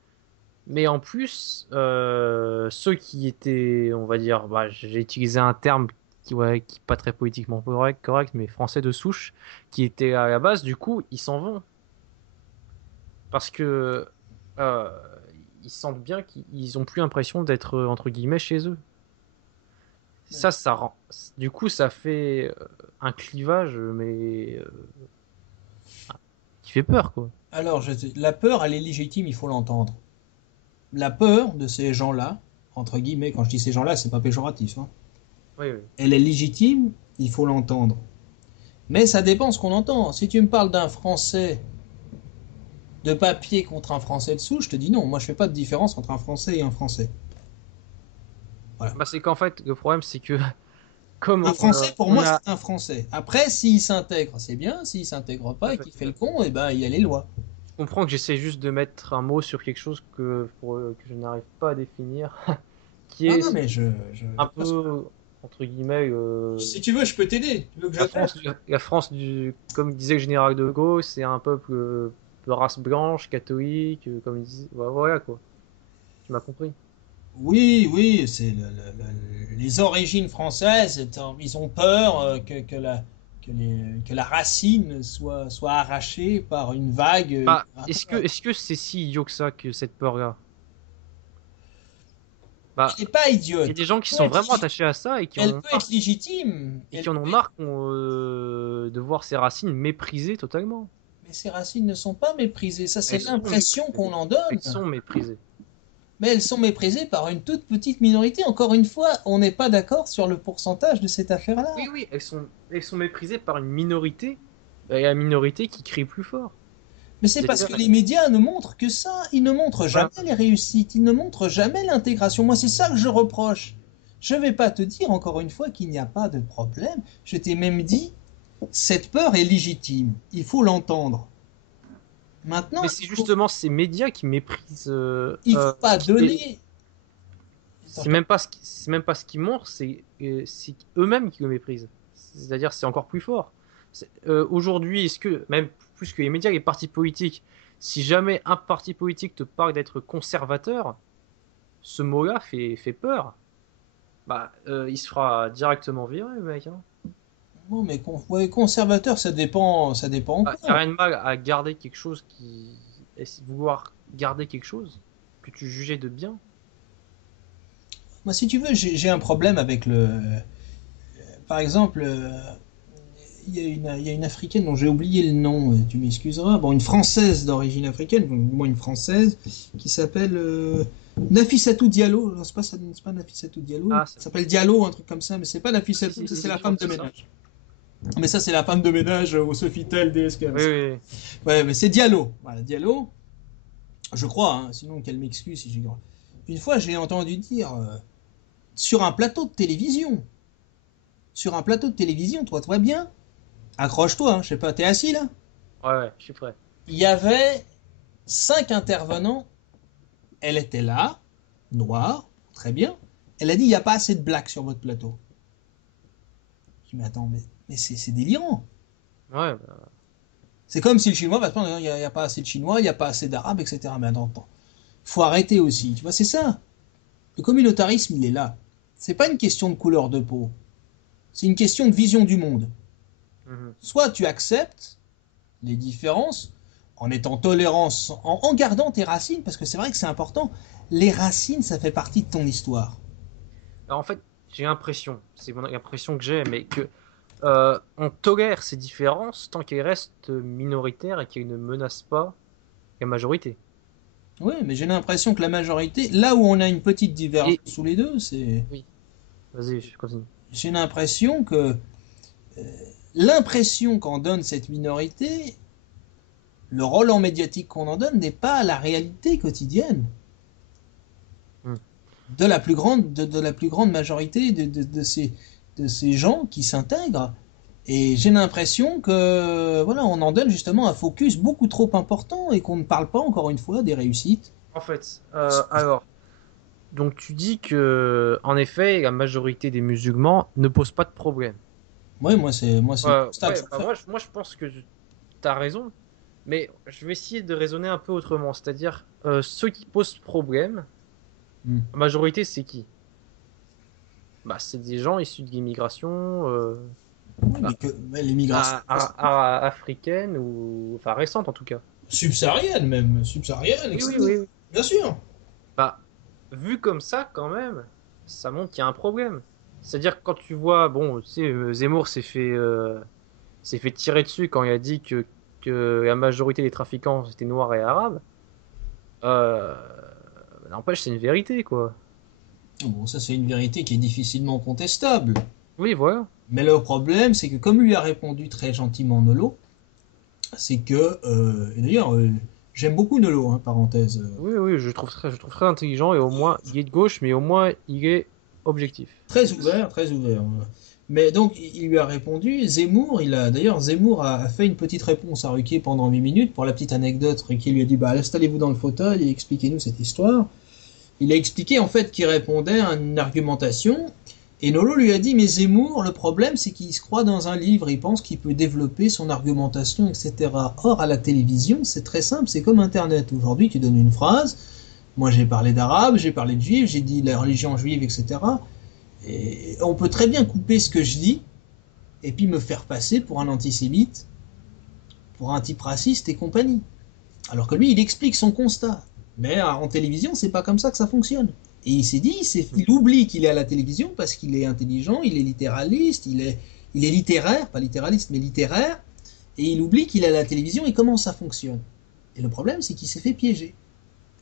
mais en plus, ceux qui étaient, on va dire, bah, j'ai utilisé un terme qui est pas très politiquement correct, mais français de souche, qui était à la base, du coup, ils s'en vont. Parce que ils sentent bien qu'ils ont plus l'impression d'être, entre guillemets, chez eux. ça rend. Du coup, ça fait un clivage, mais qui fait peur, quoi. Alors, la peur, elle est légitime, il faut l'entendre. La peur de ces gens-là, entre guillemets, quand je dis ces gens-là, c'est pas péjoratif, hein. Oui, oui. Elle est légitime, il faut l'entendre. Mais ça dépend ce qu'on entend. Si tu me parles d'un Français de papier contre un Français de souche, je te dis non. Moi, je fais pas de différence entre un Français et un Français. Voilà. Bah, c'est qu'en fait, le problème, c'est que comme Un Français, pour on moi, a. c'est un Français. Après, s'il s'intègre, c'est bien. S'il s'intègre Tout à pas et fait, qu'il tout fait à le fait. con, eh ben, il y a les lois. Je comprends que j'essaie juste de mettre un mot sur quelque chose que je n'arrive pas à définir, qui Non, non, est mais un peu, entre guillemets, si tu veux, je peux t'aider. Tu veux que je la t'aide? France, la France comme disait le général de Gaulle, c'est un peuple de race blanche, catholique, comme il disait. Voilà quoi. Tu m'as compris. Oui, oui, c'est les origines françaises. Ils ont peur que la racine soit arrachée par une vague. Bah, est-ce que c'est si idiot que ça, que cette peur-là? Bah, Elle n'est pas il y a idiote. des gens qui sont vraiment attachés à ça Elle peut être légitime. et qui en ont marre de voir ses racines méprisées totalement. Mais ses racines ne sont pas méprisées. Ça, c'est Elles sont l'impression méprisées. qu'on en donne. Elles sont méprisées. Mais elles sont méprisées par une toute petite minorité. Encore une fois, on n'est pas d'accord sur le pourcentage de cette affaire-là. Oui, oui, elles sont méprisées par une minorité, et la minorité qui crie plus fort. Mais c'est parce C'est-à-dire, que les médias ne montrent que ça. Ils ne montrent jamais voilà. les réussites. Ils ne montrent jamais l'intégration. Moi, c'est ça que je reproche. Je vais pas te dire encore une fois qu'il n'y a pas de problème. Je t'ai même dit, cette peur est légitime. Il faut l'entendre. Maintenant, Mais c'est justement ces médias qui méprisent. il faut pas Et donner. c'est même pas c'est même pas ce qu'ils montrent, c'est eux-mêmes qui le méprisent. C'est-à-dire, c'est encore plus fort. Aujourd'hui, est-ce que même plus que les médias, les partis politiques, si jamais un parti politique te parle d'être conservateur, ce mot-là fait peur. Bah, il se fera directement virer, le mec. Hein. Non, mais ouais, conservateur, ça dépend Bah, y a encore. rien de mal à garder quelque chose vouloir garder quelque chose que tu jugeais de bien. Moi, si tu veux, j'ai un problème avec par exemple, il y a une africaine dont j'ai oublié le nom, tu m'excuseras. Bon, une française d'origine africaine, bon, du moins une française, qui s'appelle Nafissatou Diallo. Non, c'est pas Nafissatou Diallo. Ah, Ça s'appelle Diallo, un truc comme ça, mais c'est pas si, Nafissatou, si, ça si, c'est si, la je crois femme que de c'est ça. ménage. Mais ça, c'est la femme de ménage au Sofitel DSK. Oui, oui, oui. Ouais, mais c'est Diallo. Voilà, Diallo. Je crois, hein, sinon qu'elle m'excuse si j'ai. Une fois, j'ai entendu dire sur un plateau de télévision. Sur un plateau de télévision, toi, toi bien. Accroche-toi, hein, je sais pas, t'es assis là. Ouais, ouais, je suis prêt. Il y avait 5 intervenants. Elle était là, noire, très bien. Elle a dit il n'y a pas assez de blacks sur votre plateau. Je dis mais attends, mais c'est délirant. Ouais, bah, C'est comme si le chinois va te prendre, il n'y a pas assez de chinois, il n'y a pas assez d'arabes, etc. Mais attends, faut arrêter aussi. Tu vois, c'est ça. Le communautarisme, il est là. C'est pas une question de couleur de peau. C'est une question de vision du monde. mhm. Soit tu acceptes les différences en étant tolérant, en gardant tes racines, parce que c'est vrai que c'est important. Les racines, ça fait partie de ton histoire. Alors, en fait, j'ai l'impression, c'est l'impression que j'ai, mais que on tolère ces différences tant qu'elles restent minoritaires et qu'elles ne menacent pas la majorité. Oui, mais j'ai l'impression que la majorité, là où on a une petite divergence Et sous les deux, c'est. oui, vas-y, je continue. J'ai l'impression que. L'impression qu'en donne cette minorité, le rôle en médiatique qu'on en donne n'est pas la réalité quotidienne Hmm. de la plus grande majorité de ces gens qui s'intègrent. Et j'ai l'impression que voilà, on en donne justement un focus beaucoup trop important et qu'on ne parle pas encore une fois des réussites. En fait, alors, donc tu dis que, en effet, la majorité des musulmans ne posent pas de problème. Ouais, moi c'est le constat que Ouais, je bah fais. moi je pense que tu as raison, mais je vais essayer de raisonner un peu autrement. C'est-à-dire, ceux qui posent problème, Hmm. la majorité, c'est qui? Bah, c'est des gens issus de l'immigration Oui, bah, mais l'immigration africaine ou enfin récente en tout cas. subsaharienne même, subsaharienne, Oui, oui, etc. oui, oui. Bien sûr. Bah, vu comme ça, quand même, ça montre qu'il y a un problème. C'est-à-dire que quand tu vois, bon, tu sais, Zemmour s'est fait tirer dessus quand il a dit que la majorité des trafiquants étaient noirs et arabes. Euh, N'empêche, c'est une vérité, quoi. Bon, ça c'est une vérité qui est difficilement contestable. Oui, voilà. Mais le problème, c'est que comme lui a répondu très gentiment Nolo, c'est que, et d'ailleurs, j'aime beaucoup Nolo, hein, parenthèse. Oui, oui, je trouve très intelligent et au moins, il est de gauche, mais au moins, il est objectif. Très ouvert, très ouvert. Mais donc, il lui a répondu. Zemmour a fait une petite réponse à Ruquier pendant 8 minutes. Pour la petite anecdote, Ruquier lui a dit, bah, installez-vous dans le fauteuil et expliquez-nous cette histoire. Il a expliqué en fait qu'il répondait à une argumentation. Et Nolo lui a dit, mais Zemmour, le problème c'est qu'il se croit dans un livre, il pense qu'il peut développer son argumentation, etc. Or, à la télévision, c'est très simple, c'est comme Internet. Aujourd'hui, tu donnes une phrase, moi j'ai parlé d'arabe, j'ai parlé de juif, j'ai dit la religion juive, etc. Et on peut très bien couper ce que je dis, et puis me faire passer pour un antisémite, pour un type raciste et compagnie. Alors que lui, il explique son constat. Mais en télévision, c'est pas comme ça que ça fonctionne. Et il s'est dit, il oublie qu'il est à la télévision parce qu'il est intelligent, il est littéraliste, il est littéraire, pas littéraliste, mais littéraire, et il oublie qu'il est à la télévision et comment ça fonctionne. Et le problème, c'est qu'il s'est fait piéger.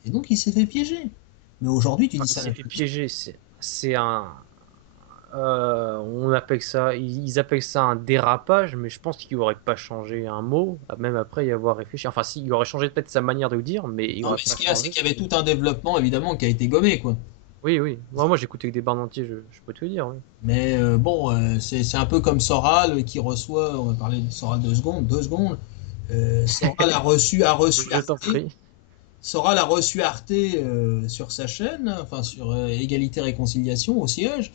Et donc, il s'est fait piéger. Mais aujourd'hui, tu Enfin, dis il ça. s'est fait piéger, c'est un... on appelle ça, ils appellent ça un dérapage, mais je pense qu'il aurait pas changé un mot, même après y avoir réfléchi. Enfin, si, il aurait changé peut-être sa manière de le dire, mais il Non, aurait mais ce pas qu'il y a, c'est changé. qu'il y avait tout un développement, évidemment, qui a été gommé, quoi. Oui, oui. Moi j'écoutais avec des barres entiers, je peux te le dire, oui. Mais bon, c'est un peu comme Soral qui reçoit, on va parler de Soral 2 secondes, 2 secondes. Soral a reçu Je t'en Arte. prie. Soral a reçu Arte sur sa chaîne, enfin sur Égalité Réconciliation au siège.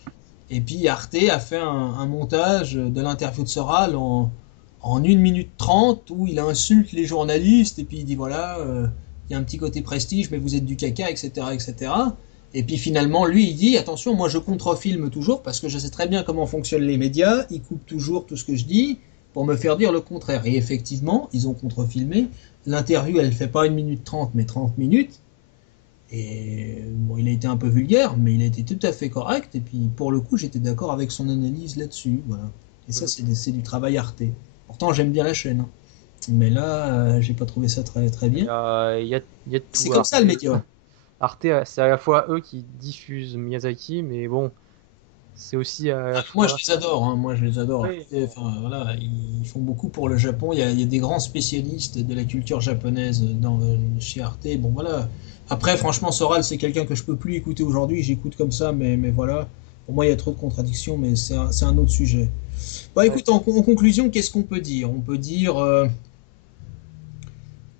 Et puis Arte a fait un montage de l'interview de Soral en 1 minute 30 où il insulte les journalistes et puis il dit voilà, il y a un petit côté prestige, mais vous êtes du caca, etc., etc. Et puis finalement, lui, il dit attention, moi je contrefilme toujours parce que je sais très bien comment fonctionnent les médias. Ils coupent toujours tout ce que je dis pour me faire dire le contraire. Et effectivement, ils ont contrefilmé. L'interview, elle fait pas 1 minute 30, mais 30 minutes. Et bon, il a été un peu vulgaire, mais il a été tout à fait correct. Et puis pour le coup, j'étais d'accord avec son analyse là-dessus. Voilà. Et ça, c'est du travail Arte. Pourtant, j'aime bien la chaîne, hein. Mais là, j'ai pas trouvé ça très très bien. Il y a de C'est tout. comme ça le média. Arte, c'est à la fois eux qui diffusent Miyazaki, mais bon, c'est aussi à la Moi, je fois. les adore, hein. Moi, je les adore. Oui, Enfin, voilà, ils font beaucoup pour le Japon. Il y a des grands spécialistes de la culture japonaise chez Arte. Bon, voilà. Après, franchement, Soral, c'est quelqu'un que je peux plus écouter aujourd'hui. J'écoute comme ça, mais voilà. Pour moi, il y a trop de contradictions, mais c'est un autre sujet. Bah, ouais. écoute, en conclusion, qu'est-ce qu'on peut dire? On peut dire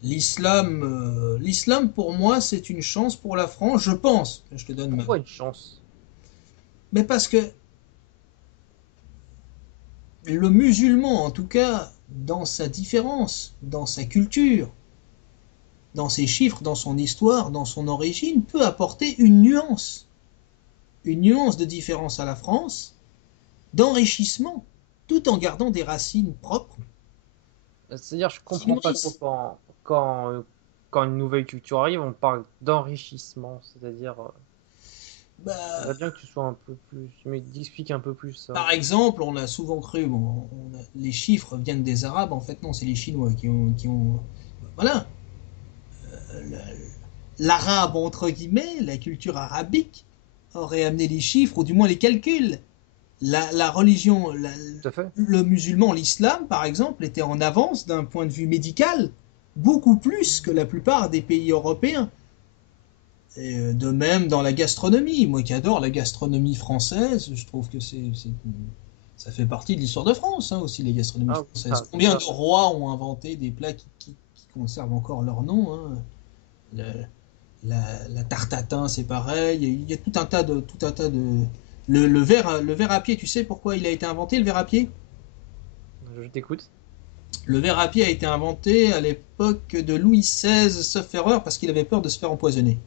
l'islam, pour moi, c'est une chance pour la France, je pense. Je te donne ma. Pourquoi une chance? Mais parce que le musulman, en tout cas, dans sa différence, dans sa culture, dans ses chiffres, dans son histoire, dans son origine, peut apporter une nuance de différence à la France, d'enrichissement, tout en gardant des racines propres C'est-à-dire, je qui comprends pas trop nourrissent. quand une nouvelle culture arrive, on parle d'enrichissement. C'est-à-dire, j'aimerais Bah, bien que tu sois un peu plus. Tu m'expliques un peu plus ça. par exemple, on a souvent cru, bon, les chiffres viennent des Arabes, en fait non, c'est les Chinois qui ont voilà, l'arabe entre guillemets, la culture arabique aurait amené les chiffres ou du moins les calculs. La religion, Tout à fait. le musulman, l'islam par exemple, était en avance d'un point de vue médical, beaucoup plus que la plupart des pays européens. Et de même dans la gastronomie, moi qui adore la gastronomie française, je trouve que ça fait partie de l'histoire de France, hein, aussi, les gastronomies Ah, françaises. Combien ça, de rois ont inventé des plats qui conservent encore leur nom, hein. Le- la tarte à thym, c'est pareil. Il y a tout un tas de. Le verre à pied, tu sais pourquoi il a été inventé, le verre à pied? je t'écoute. Le verre à pied a été inventé à l'époque de Louis XVI, sauf erreur, parce qu'il avait peur de se faire empoisonner.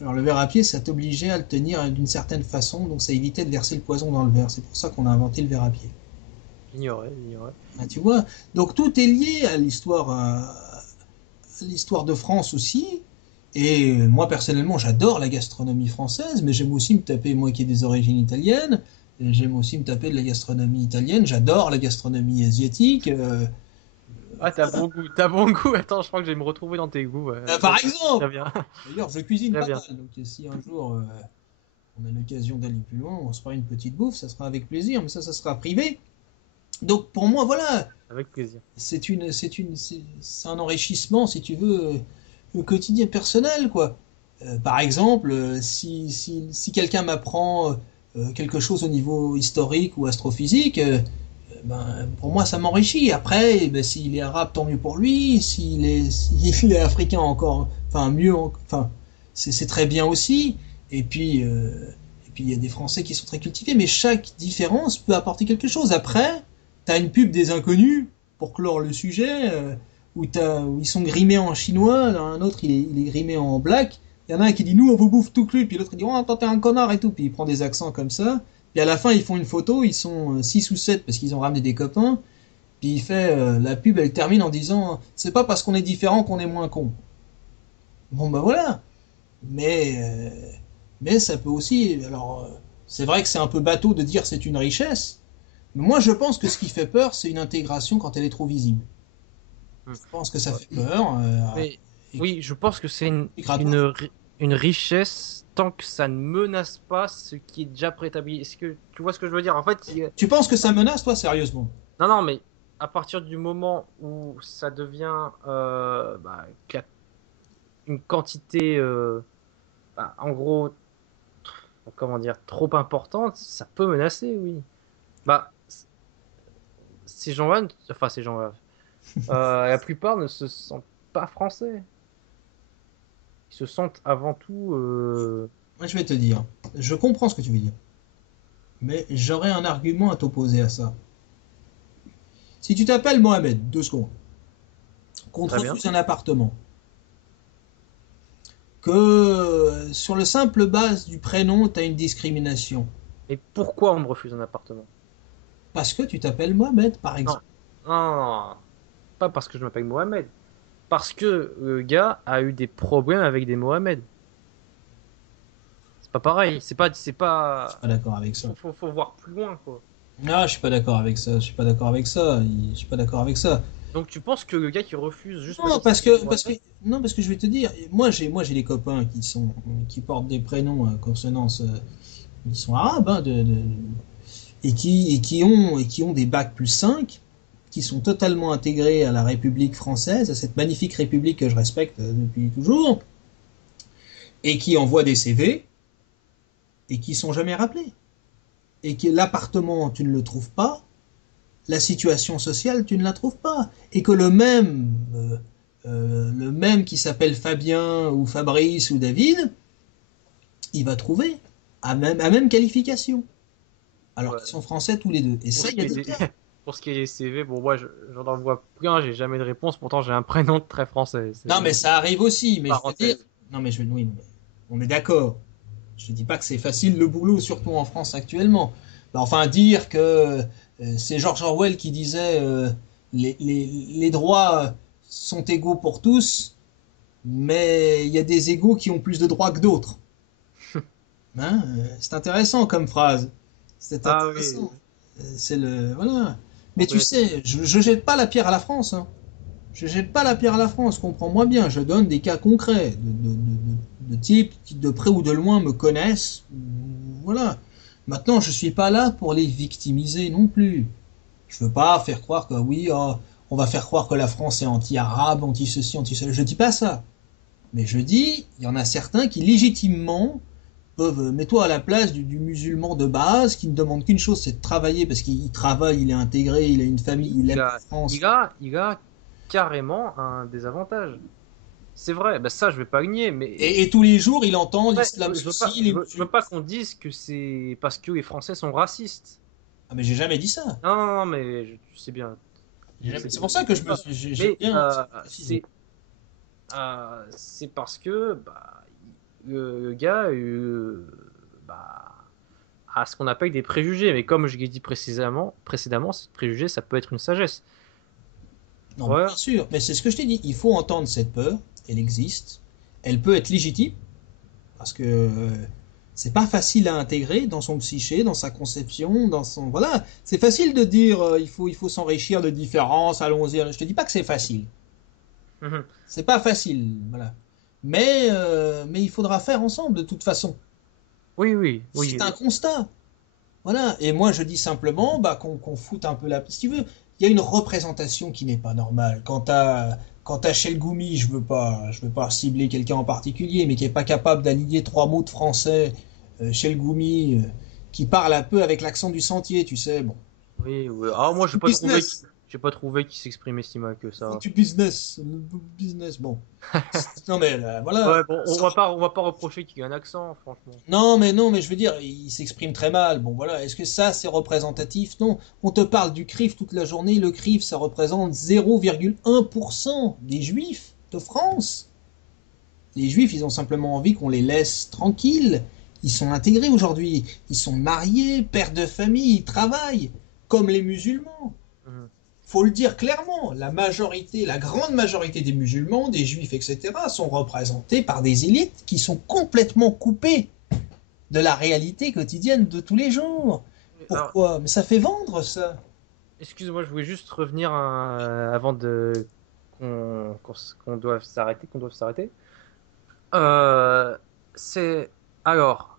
Alors le verre à pied, ça t'obligeait à le tenir d'une certaine façon, donc ça évitait de verser le poison dans le verre. C'est pour ça qu'on a inventé le verre à pied. J'ignorais, j'ignorais. Ah, tu vois, donc tout est lié à l'histoire de France aussi. Et moi, personnellement, j'adore la gastronomie française, mais j'aime aussi me taper, moi qui ai des origines italiennes, j'aime aussi me taper de la gastronomie italienne, j'adore la gastronomie asiatique. Ah, t'as bon goût, t'as bon goût. Attends, je crois que je vais me retrouver dans tes goûts. Par Très exemple! bien, D'ailleurs, je cuisine très pas bien. mal, donc si un jour on a l'occasion d'aller plus loin, on se fera une petite bouffe, ça sera avec plaisir, mais ça sera privé. Donc pour moi, voilà, Avec plaisir. c'est un enrichissement, si tu veux, au quotidien personnel, quoi. Par exemple, si quelqu'un m'apprend quelque chose au niveau historique ou astrophysique, ben, pour moi, ça m'enrichit. Après, eh ben, s'il est arabe, tant mieux pour lui. S'il est africain, encore, enfin mieux, enfin c'est très bien aussi. Et puis il y a des Français qui sont très cultivés, mais chaque différence peut apporter quelque chose. Après, t'as une pub des inconnus pour clore le sujet, où ils sont grimés en chinois, un autre il est grimé en black. Il y en a un qui dit nous on vous bouffe tout cru, puis l'autre il dit oh attends t'es un connard et tout, puis il prend des accents comme ça. Puis à la fin ils font une photo, ils sont 6 ou 7 parce qu'ils ont ramené des copains. Puis il fait la pub, elle termine en disant c'est pas parce qu'on est différent qu'on est moins con. Bon bah voilà. Mais mais ça peut aussi. Alors c'est vrai que c'est un peu bateau de dire c'est une richesse. Mais moi je pense que ce qui fait peur c'est une intégration quand elle est trop visible. Hmm. Je pense que ça Ouais. fait peur. Mais Et oui, je pense que c'est migratoire. une richesse tant que ça ne menace pas ce qui est déjà préétabli. Est-ce que tu vois ce que je veux dire? En fait, Tu penses que ça menace toi sérieusement? non, non, mais à partir du moment où ça devient qu'il y a une quantité, en gros, comment dire, trop importante, ça peut menacer, oui. Bah, ces gens-là, enfin ces gens-là, la plupart ne se sentent pas français. Ils se sentent avant tout. Moi je vais te dire, je comprends ce que tu veux dire, mais j'aurais un argument à t'opposer à ça. Si tu t'appelles Mohamed, 2 secondes, qu'on te Très bien. refuse un appartement, que sur le simple base du prénom, tu as une discrimination, Mais pourquoi on me refuse un appartement? parce que tu t'appelles Mohamed, par Non, exemple. non, pas parce que je m'appelle Mohamed. Parce que le gars a eu des problèmes avec des Mohamed. C'est pas pareil. C'est Je suis pas. pas d'accord avec ça. Faut voir plus loin, quoi. Non, je suis pas d'accord avec ça. Je suis pas d'accord avec ça. Je suis pas d'accord avec ça. Donc tu penses que le gars qui refuse juste parce Non, qu'il s'appelle non, parce que je vais te dire, moi j'ai des copains qui portent des prénoms à consonance, ils sont arabes, hein, et qui ont des bacs +5, qui sont totalement intégrés à la République française, à cette magnifique République que je respecte depuis toujours, et qui envoient des CV et qui sont jamais rappelés. Et que l'appartement, tu ne le trouves pas, la situation sociale, tu ne la trouves pas. Et que le même qui s'appelle Fabien ou Fabrice ou David, il va trouver à même qualification. Alors Ouais. qu'ils sont français tous les deux. Et Pour ça, ce il y a qui est des des, cas. pour ce qui est des CV, bon, moi, j'en envoie plein, j'ai jamais de réponse. Pourtant, j'ai un prénom très français. Non, mais ça arrive aussi. Mais je veux dire. Parenthèse. Non, mais oui, mais on est d'accord. Je ne dis pas que c'est facile le boulot, surtout en France actuellement. Mais enfin, dire que c'est George Orwell qui disait les droits sont égaux pour tous, mais il y a des égaux qui ont plus de droits que d'autres. Hein, c'est intéressant comme phrase. C'est Ah oui, intéressant. C'est le voilà. on Mais tu connaît tous. sais, je jette pas la pierre à la France. Hein. Je jette pas la pierre à la France. Comprends-moi bien. Je donne des cas concrets de types qui de près ou de loin me connaissent. Voilà. Maintenant, je suis pas là pour les victimiser non plus. Je veux pas faire croire que oui, oh, on va faire croire que la France est anti-arabe, anti-ceci, anti-cela. Je dis pas ça. Mais je dis, il y en a certains qui légitimement peuvent, mets-toi à la place du musulman de base qui ne demande qu'une chose, c'est de travailler parce qu'il travaille, il est intégré, il a une famille, il Il aime la a, France. il a carrément un désavantage. C'est vrai, bah ça, je vais pas le nier, mais Et tous les jours, il entend ouais, l'islam ceci, les je veux musulmans. pas qu'on dise que c'est parce que les Français sont racistes. Ah, mais j'ai jamais dit ça. Non, non, non, mais tu sais bien, tu sais C'est bien pour que ça je que dis pas. j'ai Mais bien précisé. c'est parce que le gars bah, a ce qu'on appelle des préjugés. Mais comme je l'ai dit précédemment, ce préjugé, ça peut être une sagesse. Non, mais Ouais, bien sûr, mais c'est ce que je t'ai dit. Il faut entendre cette peur, elle existe. elle peut être légitime, parce que c'est pas facile à intégrer dans son psyché, dans sa conception, dans son... Voilà, c'est facile de dire il faut s'enrichir de différences, allons-y. Je te dis pas que c'est facile. Mhm. C'est pas facile, voilà. Mais il faudra faire ensemble de toute façon. Oui, oui, oui. C'est un constat. Voilà. Et moi, je dis simplement qu'on foute un peu la... Si tu veux, il y a une représentation qui n'est pas normale. Quand t'as chez le Goumi, je veux pas cibler quelqu'un en particulier, mais qui est pas capable d'aligner trois mots de français chez le Goumi, qui parle un peu avec l'accent du sentier, tu sais. Bon, Oui, oui. Ah, moi, du business. j'ai pas trouvé qu'il s'exprimait si mal que ça. Du business. Business, bon. Non mais voilà. Ouais, bon, on va pas reprocher qu'il y ait un accent, franchement. Non, mais je veux dire, il s'exprime très mal. Bon, voilà. Est-ce que ça, c'est représentatif? Non. On te parle du CRIF toute la journée. Le CRIF, ça représente 0,1% des Juifs de France. Les Juifs, ils ont simplement envie qu'on les laisse tranquilles. Ils sont intégrés aujourd'hui. Ils sont mariés, pères de famille, ils travaillent. Comme les musulmans. Mhm. Faut le dire clairement, la grande majorité des musulmans, des juifs, etc., sont représentés par des élites qui sont complètement coupées de la réalité quotidienne de tous les jours. Alors, Pourquoi? Mais ça fait vendre, ça. excuse-moi, je voulais juste revenir avant de qu'on doive s'arrêter. Euh, c'est alors,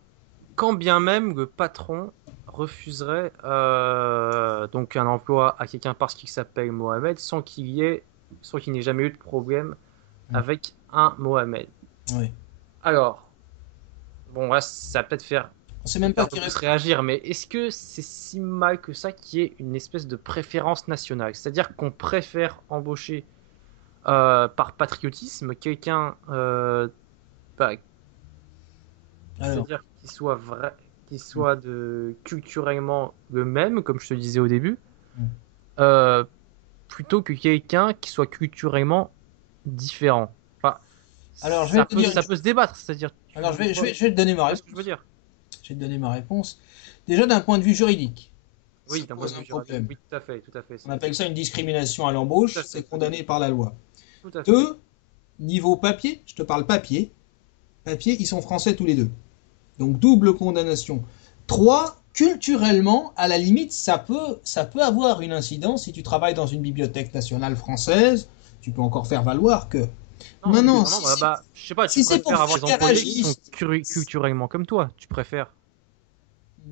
quand bien même le patron refuserait donc un emploi à quelqu'un parce qu'il s'appelle Mohamed sans qu'il n'ait jamais eu de problème avec un Mohamed. Oui. Alors, bon, là, ça va peut-être On sait même pas faire qui plus répond. réagir, mais est-ce que c'est si mal que ça qu'il y ait une espèce de préférence nationale? C'est-à-dire qu'on préfère embaucher par patriotisme quelqu'un bah, Alors, c'est-à-dire qu'il soit culturellement le même, comme je te disais au début, euh, plutôt que quelqu'un qui soit culturellement différent. Enfin, alors je vais te dire une ça peut chose. se débattre, c'est-à-dire, Alors je vais te donner tu ma vois ce que je veux réponse. dire? Je vais te donner ma réponse. Déjà d'un point de vue juridique, ça Oui, d'un point pose de un vue juridique, problème. oui, tout à fait, On appelle ça une discrimination à l'embauche, c'est condamné par la loi. tout à fait. Deux, niveau papier, je te parle papier. Papier, ils sont français tous les deux. Donc double condamnation. 3. Culturellement, à la limite, ça peut avoir une incidence si tu travailles dans une bibliothèque nationale française. Tu peux encore faire valoir que. Non, Non, non, non, bah, je sais pas, tu si c'est pour préfères avoir faire des employés qui sont garagiste. culturellement comme toi, tu préfères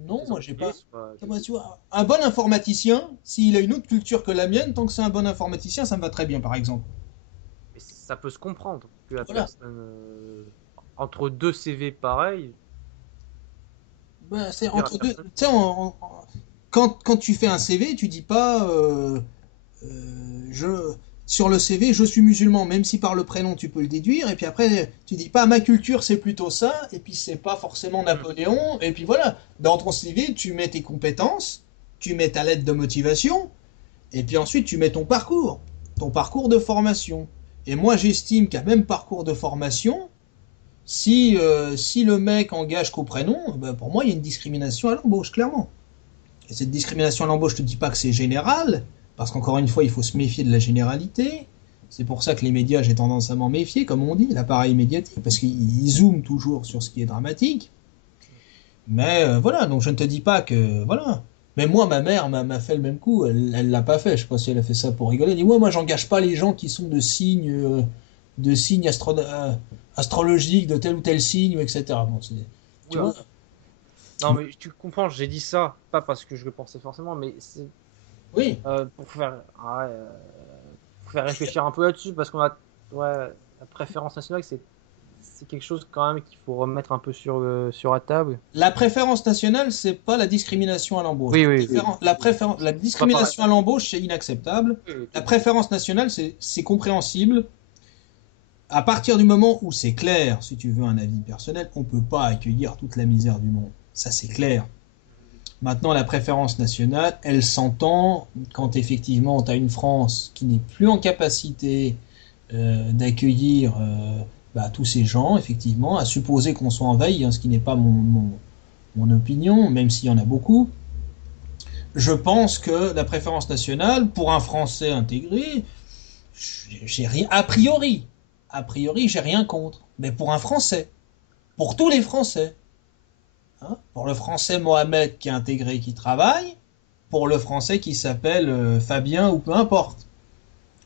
Non, tes moi j'ai employés pas. soient, Moi, tu vois, un bon informaticien, s'il a une autre culture que la mienne, tant que c'est un bon informaticien, ça me va très bien, par exemple. mais ça peut se comprendre que la Voilà. personne entre deux CV pareils, Ben, c'est dire à entre deux. Tu personne. sais, quand tu fais un CV, tu dis pas je sur le CV je suis musulman, même si par le prénom tu peux le déduire, et puis après tu dis pas ma culture c'est plutôt ça, et puis c'est pas forcément Hmm. Napoléon, et puis voilà. Dans ton CV tu mets tes compétences, tu mets ta lettre de motivation, et puis ensuite tu mets ton parcours de formation. Et moi j'estime qu'à même parcours de formation, si le mec engage qu'au prénom, ben pour moi il y a une discrimination à l'embauche, clairement. Et cette discrimination à l'embauche, je te dis pas que c'est général, parce qu'encore une fois, il faut se méfier de la généralité. C'est pour ça que les médias, j'ai tendance à m'en méfier, comme on dit, l'appareil médiatique, parce qu'ils zooment toujours sur ce qui est dramatique. Mais voilà, donc je ne te dis pas que... Voilà. Mais moi, ma mère m'a fait le même coup, elle l'a pas fait, je sais pas si elle a fait ça pour rigoler. Elle dit, moi, j'engage pas les gens qui sont de signes astrologiques, de tel ou tel signe, etc. Bon, tu Oui, vois. non, mais tu comprends, j'ai dit ça, pas parce que je le pensais forcément, mais c'est Oui. pour faire réfléchir un peu là-dessus, parce qu'on a, ouais, la préférence nationale, c'est quelque chose quand même qu'il faut remettre un peu sur la table. La préférence nationale, c'est pas la discrimination à l'embauche. Oui, oui, oui. La Pas pareil. discrimination à l'embauche, c'est inacceptable. Oui, La préférence nationale, c'est compréhensible. À partir du moment où c'est clair, si tu veux un avis personnel, on peut pas accueillir toute la misère du monde. Ça, c'est clair. Maintenant, la préférence nationale, elle s'entend quand effectivement tu as une France qui n'est plus en capacité d'accueillir tous ces gens, effectivement, à supposer qu'on soit en veille, hein, ce qui n'est pas mon opinion, même s'il y en a beaucoup. Je pense que la préférence nationale, pour un Français intégré, j'ai rien, a priori, a priori, j'ai rien contre. Mais pour un Français, pour tous les Français, hein, pour le Français Mohamed qui est intégré, qui travaille, pour le Français qui s'appelle Fabien ou peu importe.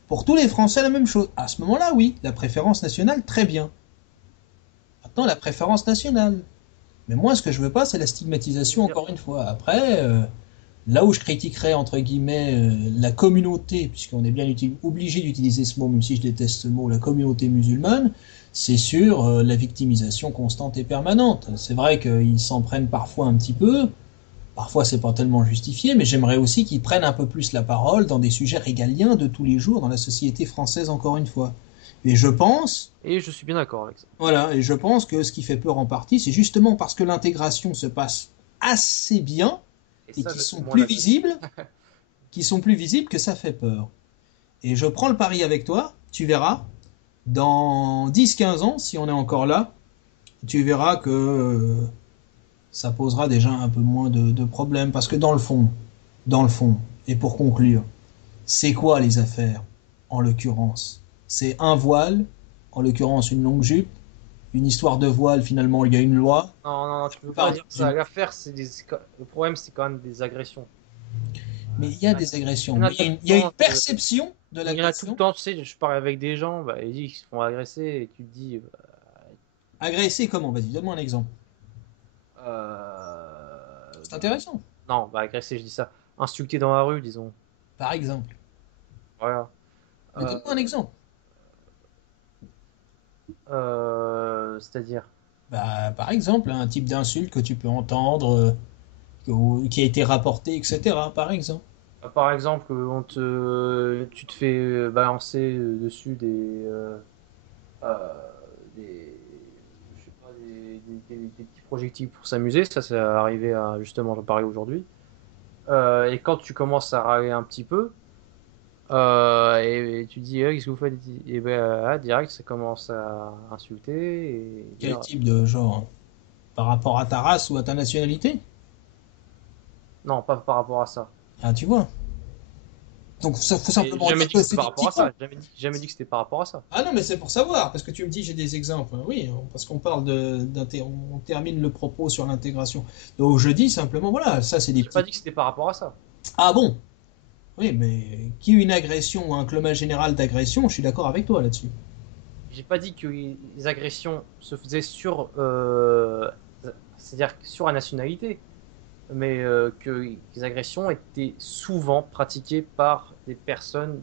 Pour tous les Français, la même chose. À ce moment-là, oui, la préférence nationale, très bien. Maintenant, la préférence nationale. Mais moi, ce que je veux pas, c'est la stigmatisation, encore une fois. Après, là où je critiquerais, entre guillemets, la communauté, puisqu'on est bien obligé d'utiliser ce mot, même si je déteste ce mot, la communauté musulmane, c'est sur la victimisation constante et permanente. C'est vrai qu'ils s'en prennent parfois un petit peu, parfois c'est pas tellement justifié, mais j'aimerais aussi qu'ils prennent un peu plus la parole dans des sujets régaliens de tous les jours dans la société française, encore une fois. Et je pense, Et je suis bien d'accord avec ça. voilà, et je pense que ce qui fait peur en partie, c'est justement parce que l'intégration se passe assez bien et Ça, qu'ils je suis sont moins plus d'accord. visibles, que ça fait peur. Et je prends le pari avec toi, tu verras, dans 10-15 ans, si on est encore là, tu verras que ça posera déjà un peu moins de problèmes. Parce que dans le fond, et pour conclure, c'est quoi les affaires, en l'occurrence? C'est un voile, en l'occurrence une longue jupe, une histoire de voile, finalement il y a une loi. Non, non, non, tu peux pas Pardon, dire ça. L'affaire, le problème, c'est quand même des agressions. mais il y a des agressions. Il y en a Mais tout le il y a une temps. perception de Il y en a tout le l'agression. temps, tu sais, je parle avec des gens, bah, ils disent qu'ils se font agresser, et tu te dis, Agresser comment? Vas-y, donne-moi un exemple. C'est bah, intéressant. non, bah, agresser, je dis ça. Insulter dans la rue, disons. Par exemple. Voilà. Mais Euh, donne-moi un exemple. C'est-à-dire, Bah, par exemple, un type d'insulte que tu peux entendre, qui a été rapporté, etc. Par exemple. par exemple, tu te fais balancer dessus euh, des, je sais pas, des petits projectiles pour s'amuser. Ça, c'est arrivé à, justement, j'en parlais aujourd'hui. Et quand tu commences à râler un petit peu, et tu dis, qu'est-ce que vous faites? Et ben, direct, ça commence à insulter et Quel dire, type de genre? Par rapport à ta race ou à ta nationalité? non, pas par rapport à ça. Ah, tu vois. Donc, ça faut Et j'ai simplement jamais dire dit que que c'était c'est par des rapport petits à cons. ça. Jamais dit que c'était par rapport à ça. Ah non, mais c'est pour savoir, parce que tu me dis j'ai des exemples. Oui, parce qu'on parle on termine le propos sur l'intégration. Donc je dis simplement, voilà, ça c'est des J'ai pas petits. dit que c'était par rapport à ça. Ah bon? Oui, mais qui une agression ou un climat général d'agression, je suis d'accord avec toi là-dessus. J'ai pas dit que les agressions se faisaient sur, c'est-à-dire sur la nationalité, mais que les agressions étaient souvent pratiquées par des personnes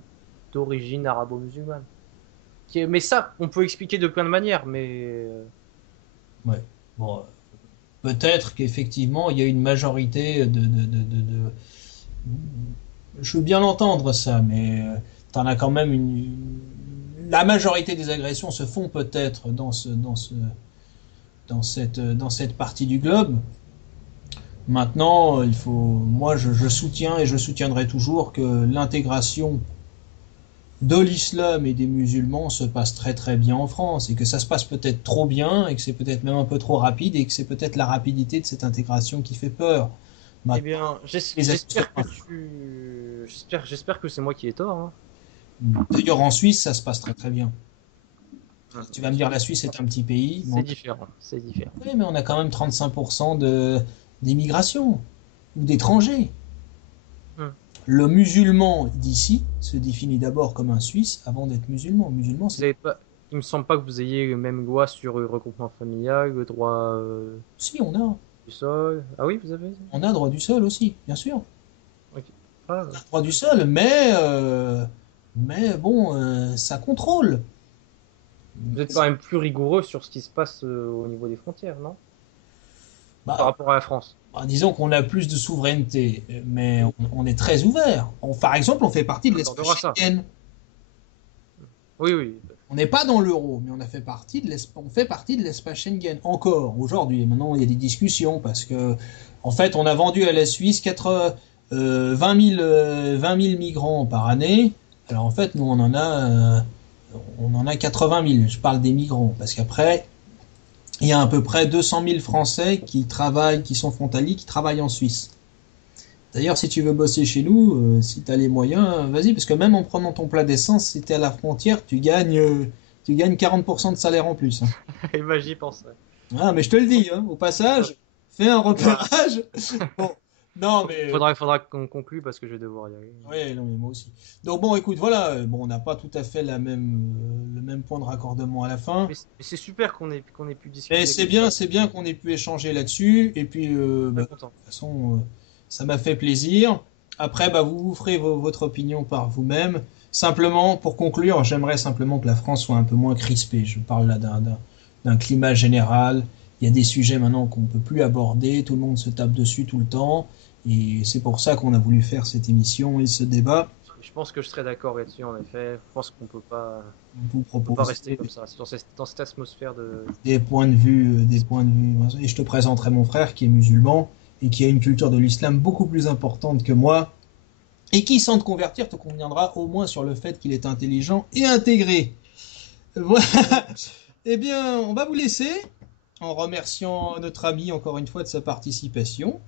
d'origine arabo-musulmane. Mais ça, on peut expliquer de plein de manières, mais Ouais. Bon, peut-être qu'effectivement il y a une majorité je veux bien l'entendre ça, mais t'en as quand même la majorité des agressions se font peut-être dans cette partie du globe. Maintenant, moi, je soutiens et je soutiendrai toujours que l'intégration de l'islam et des musulmans se passe très très bien en France et que ça se passe peut-être trop bien et que c'est peut-être même un peu trop rapide et que c'est peut-être la rapidité de cette intégration qui fait peur. eh Maintenant, bien, les j'espère que c'est moi qui ai tort, hein. D'ailleurs, en Suisse, ça se passe très très bien. Tu vas me dire, la C'est Suisse est un petit pays, c'est différent, c'est différent. oui, mais on a quand même 35% d'immigration ou d'étrangers. Hmm. Le musulman d'ici se définit d'abord comme un Suisse avant d'être musulman. Musulman, Vous c'est... avez pas, il me semble pas que vous ayez le même loi sur le regroupement familial, le droit Si, du sol. Ah oui, vous avez? on a droit du sol aussi, bien sûr. Ok. Ah, On a droit du sol, mais bon, ça contrôle. vous êtes quand même plus rigoureux sur ce qui se passe au niveau des frontières, non? Par Bah, rapport à la France. disons qu'on a plus de souveraineté, mais Oui, on est très ouvert. Par exemple, on fait partie on de l'espace accordera ça. Schengen. Oui, oui. On n'est pas dans l'euro, mais on fait partie de l'espace Schengen encore aujourd'hui. Maintenant, il y a des discussions parce que, en fait, on a vendu à la Suisse 20 000 migrants par année. Alors en fait, nous, on en a 80 000. Je parle des migrants parce qu'après, il y a à peu près 200 000 Français qui travaillent, qui sont frontaliers, qui travaillent en Suisse. D'ailleurs, si tu veux bosser chez nous, si tu as les moyens, vas-y, parce que même en prenant ton plat d'essence, si tu es à la frontière, tu gagnes tu gagnes 40% de salaire en plus. Hein. Et bah, j'y pense. Ah, mais je te le dis, hein, au passage, fais un repérage. Bon, non, mais. Faudra qu'on conclue parce que je vais devoir y aller. Oui, non, mais moi aussi. Donc bon, écoute, voilà, bon, on n'a pas tout à fait le même point de raccordement à la fin. Mais c'est super qu'on ait pu discuter. Mais c'est bien qu'on ait pu échanger là-dessus. Et puis, de toute façon, ça m'a fait plaisir. Après, bah, vous ferez votre opinion par vous-même. Simplement, pour conclure, j'aimerais simplement que la France soit un peu moins crispée. Je parle là d'un climat général. Il y a des sujets maintenant qu'on ne peut plus aborder. Tout le monde se tape dessus tout le temps. Et c'est pour ça qu'on a voulu faire cette émission et ce débat. Je pense que je serais d'accord là-dessus, en effet. Je pense qu'on peut pas, Vous peut pas propose rester comme ça, dans cette atmosphère de. des points de vue. Et je te présenterai mon frère qui est musulman et qui a une culture de l'islam beaucoup plus importante que moi. Et qui, sans te convertir, te conviendra au moins sur le fait qu'il est intelligent et intégré. Voilà. Eh bien, on va vous laisser en remerciant notre ami encore une fois de sa participation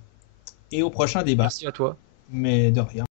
et au prochain débat. Merci à toi. Mais de rien.